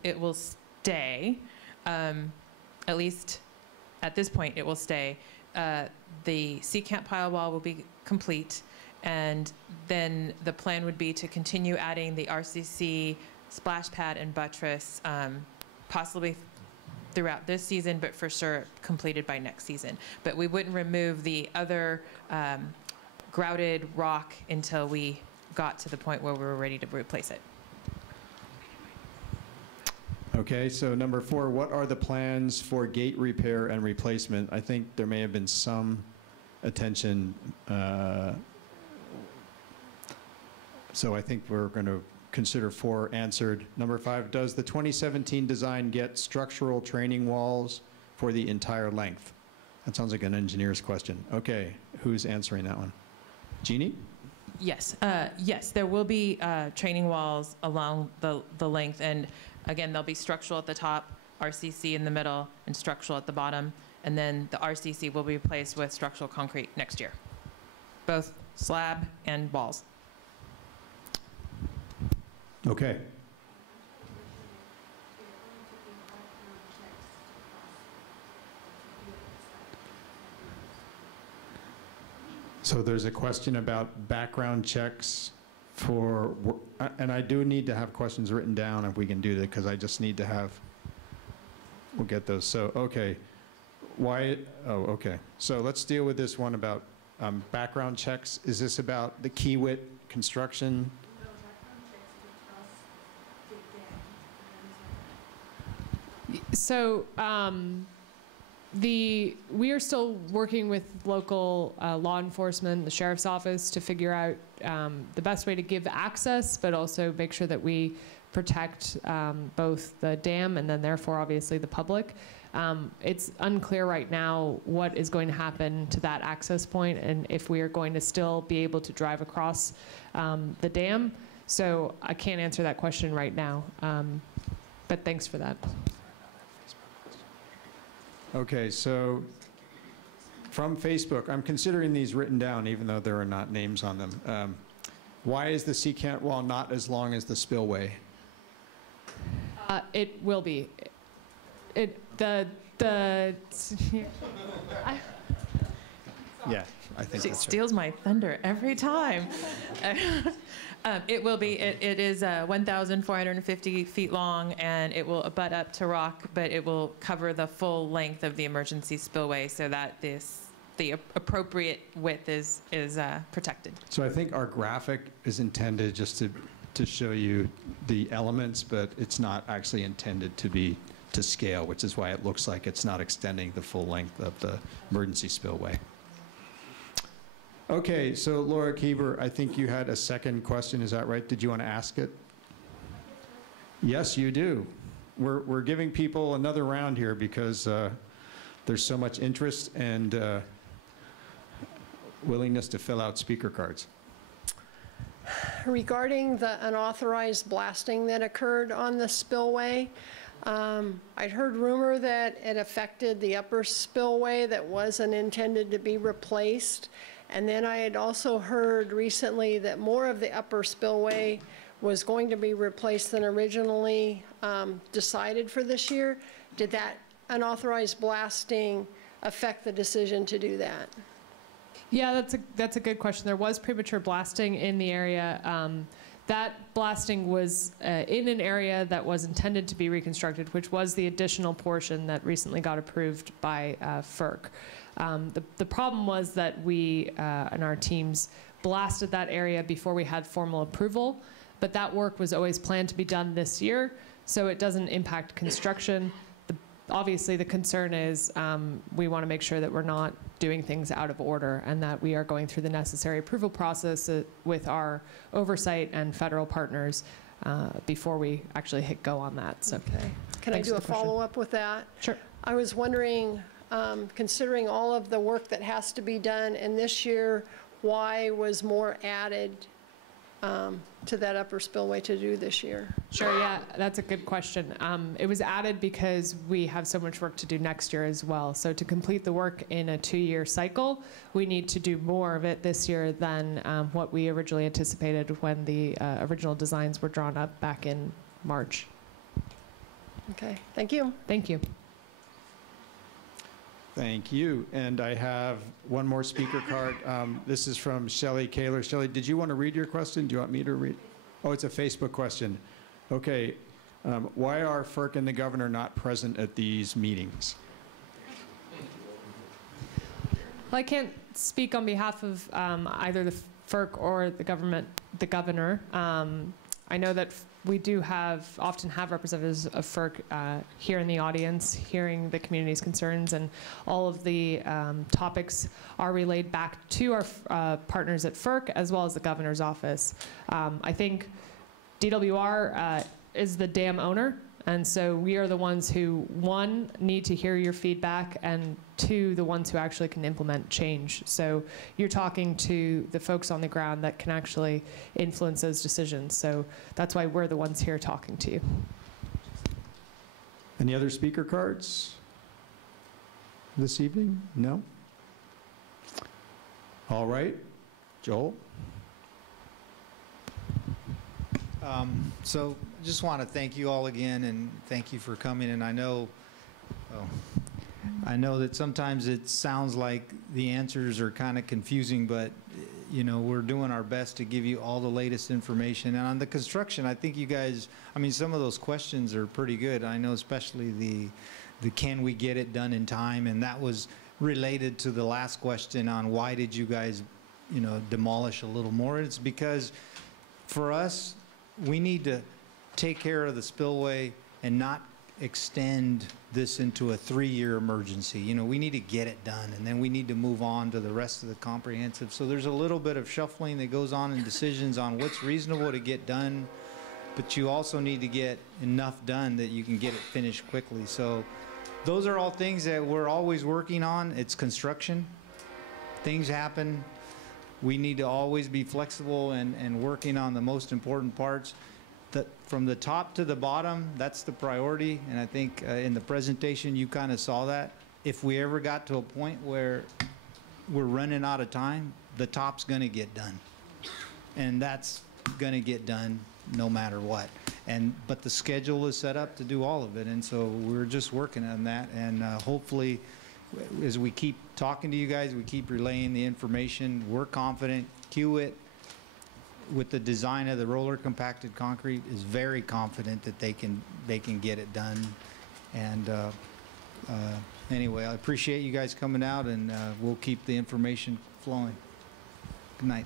it will stay. At least at this point, it will stay. The C-Camp pile wall will be complete, and then the plan would be to continue adding the RCC splash pad and buttress, possibly throughout this season, but for sure completed by next season. But we wouldn't remove the other grouted rock until we got to the point where we were ready to replace it. Okay, so number 4, what are the plans for gate repair and replacement? I think there may have been some attention, so I think we're going to consider 4 answered. Number 5, does the 2017 design get structural training walls for the entire length? That sounds like an engineer's question. Okay, who's answering that one? Jeannie? Yes, yes, there will be training walls along the length, and again, they'll be structural at the top, RCC in the middle, and structural at the bottom, and then the RCC will be replaced with structural concrete next year, both slab and walls. Okay. So there's a question about background checks for, and I do need to have questions written down if we can do that, because I just need to have, we'll get those. So, okay. Why, oh, okay. So let's deal with this one about background checks. Is this about the Kiewit construction? So we are still working with local law enforcement, the sheriff's office, to figure out the best way to give access, but also make sure that we protect both the dam and then therefore obviously the public. It's unclear right now what is going to happen to that access point and if we are going to still be able to drive across the dam. So I can't answer that question right now, but thanks for that. Okay, so from Facebook, I'm considering these written down even though there are not names on them. Why is the C-Camp wall not as long as the spillway? It will be. Yeah, I think she that's steals my thunder every time. It will be. It is 1,450 feet long, and it will abut up to rock, but it will cover the full length of the emergency spillway, so that the appropriate width is protected. So I think our graphic is intended just to to show you the elements, but it's not actually intended to be to scale, which is why it looks like it's not extending the full length of the emergency spillway. Okay, so Laura Kieber, I think you had a second question, is that right? Did you want to ask it? Yes, you do. We're giving people another round here because there's so much interest and willingness to fill out speaker cards. Regarding the unauthorized blasting that occurred on the spillway, I'd heard rumor that it affected the upper spillway that wasn't intended to be replaced. And then I had also heard recently that more of the upper spillway was going to be replaced than originally decided for this year. Did that unauthorized blasting affect the decision to do that? Yeah, that's a good question. There was premature blasting in the area. That blasting was in an area that was intended to be reconstructed, which was the additional portion that recently got approved by FERC. The problem was that we and our teams blasted that area before we had formal approval, but that work was always planned to be done this year, so it doesn't impact construction. Obviously, the concern is we want to make sure that we're not doing things out of order and that we are going through the necessary approval process with our oversight and federal partners before we actually hit go on that. So, okay. Can I do a follow-up with that? Sure. I was wondering, considering all of the work that has to be done, and this year, why was more added to that upper spillway to do this year? Sure, yeah, that's a good question. It was added because we have so much work to do next year as well. So to complete the work in a 2-year cycle, we need to do more of it this year than what we originally anticipated when the original designs were drawn up back in March. Okay, thank you. Thank you. Thank you. And I have one more speaker card. This is from Shelley Kaler. Shelley, did you want to read your question? Do you want me to read? Oh, it's a Facebook question. Okay. Why are FERC and the governor not present at these meetings? Well, I can't speak on behalf of either the FERC or the governor. I know that we do often have representatives of FERC here in the audience, hearing the community's concerns, and all of the topics are relayed back to our partners at FERC as well as the governor's office. I think DWR is the dam owner, and so we are the ones who, one, need to hear your feedback, and two, the ones who actually can implement change. So you're talking to the folks on the ground that can actually influence those decisions. So that's why we're the ones here talking to you. Any other speaker cards this evening? No? All right. Joel? So I just want to thank you all again, and thank you for coming. And I know that sometimes it sounds like the answers are kind of confusing, but you know, we're doing our best to give you all the latest information. And on the construction, I think you guys, I mean, some of those questions are pretty good. I know especially the can we get it done in time, and that was related to the last question on why did you guys, you know, demolish a little more. It's because for us, we need to take care of the spillway and not extend this into a 3-year emergency. You know, we need to get it done, and then we need to move on to the rest of the comprehensive. So there's a little bit of shuffling that goes on in decisions on what's reasonable to get done, but you also need to get enough done that you can get it finished quickly. So those are all things that we're always working on. It's construction. Things happen. We need to always be flexible and working on the most important parts. From the top to the bottom, that's the priority, and I think in the presentation you kind of saw that. If we ever got to a point where we're running out of time, the top's going to get done, and that's going to get done no matter what. But the schedule is set up to do all of it, and so we're just working on that, and hopefully as we keep talking to you guys, we keep relaying the information. We're confident. Kiewit, with the design of the roller compacted concrete, is very confident that they can get it done. And anyway, I appreciate you guys coming out, and we'll keep the information flowing. Good night.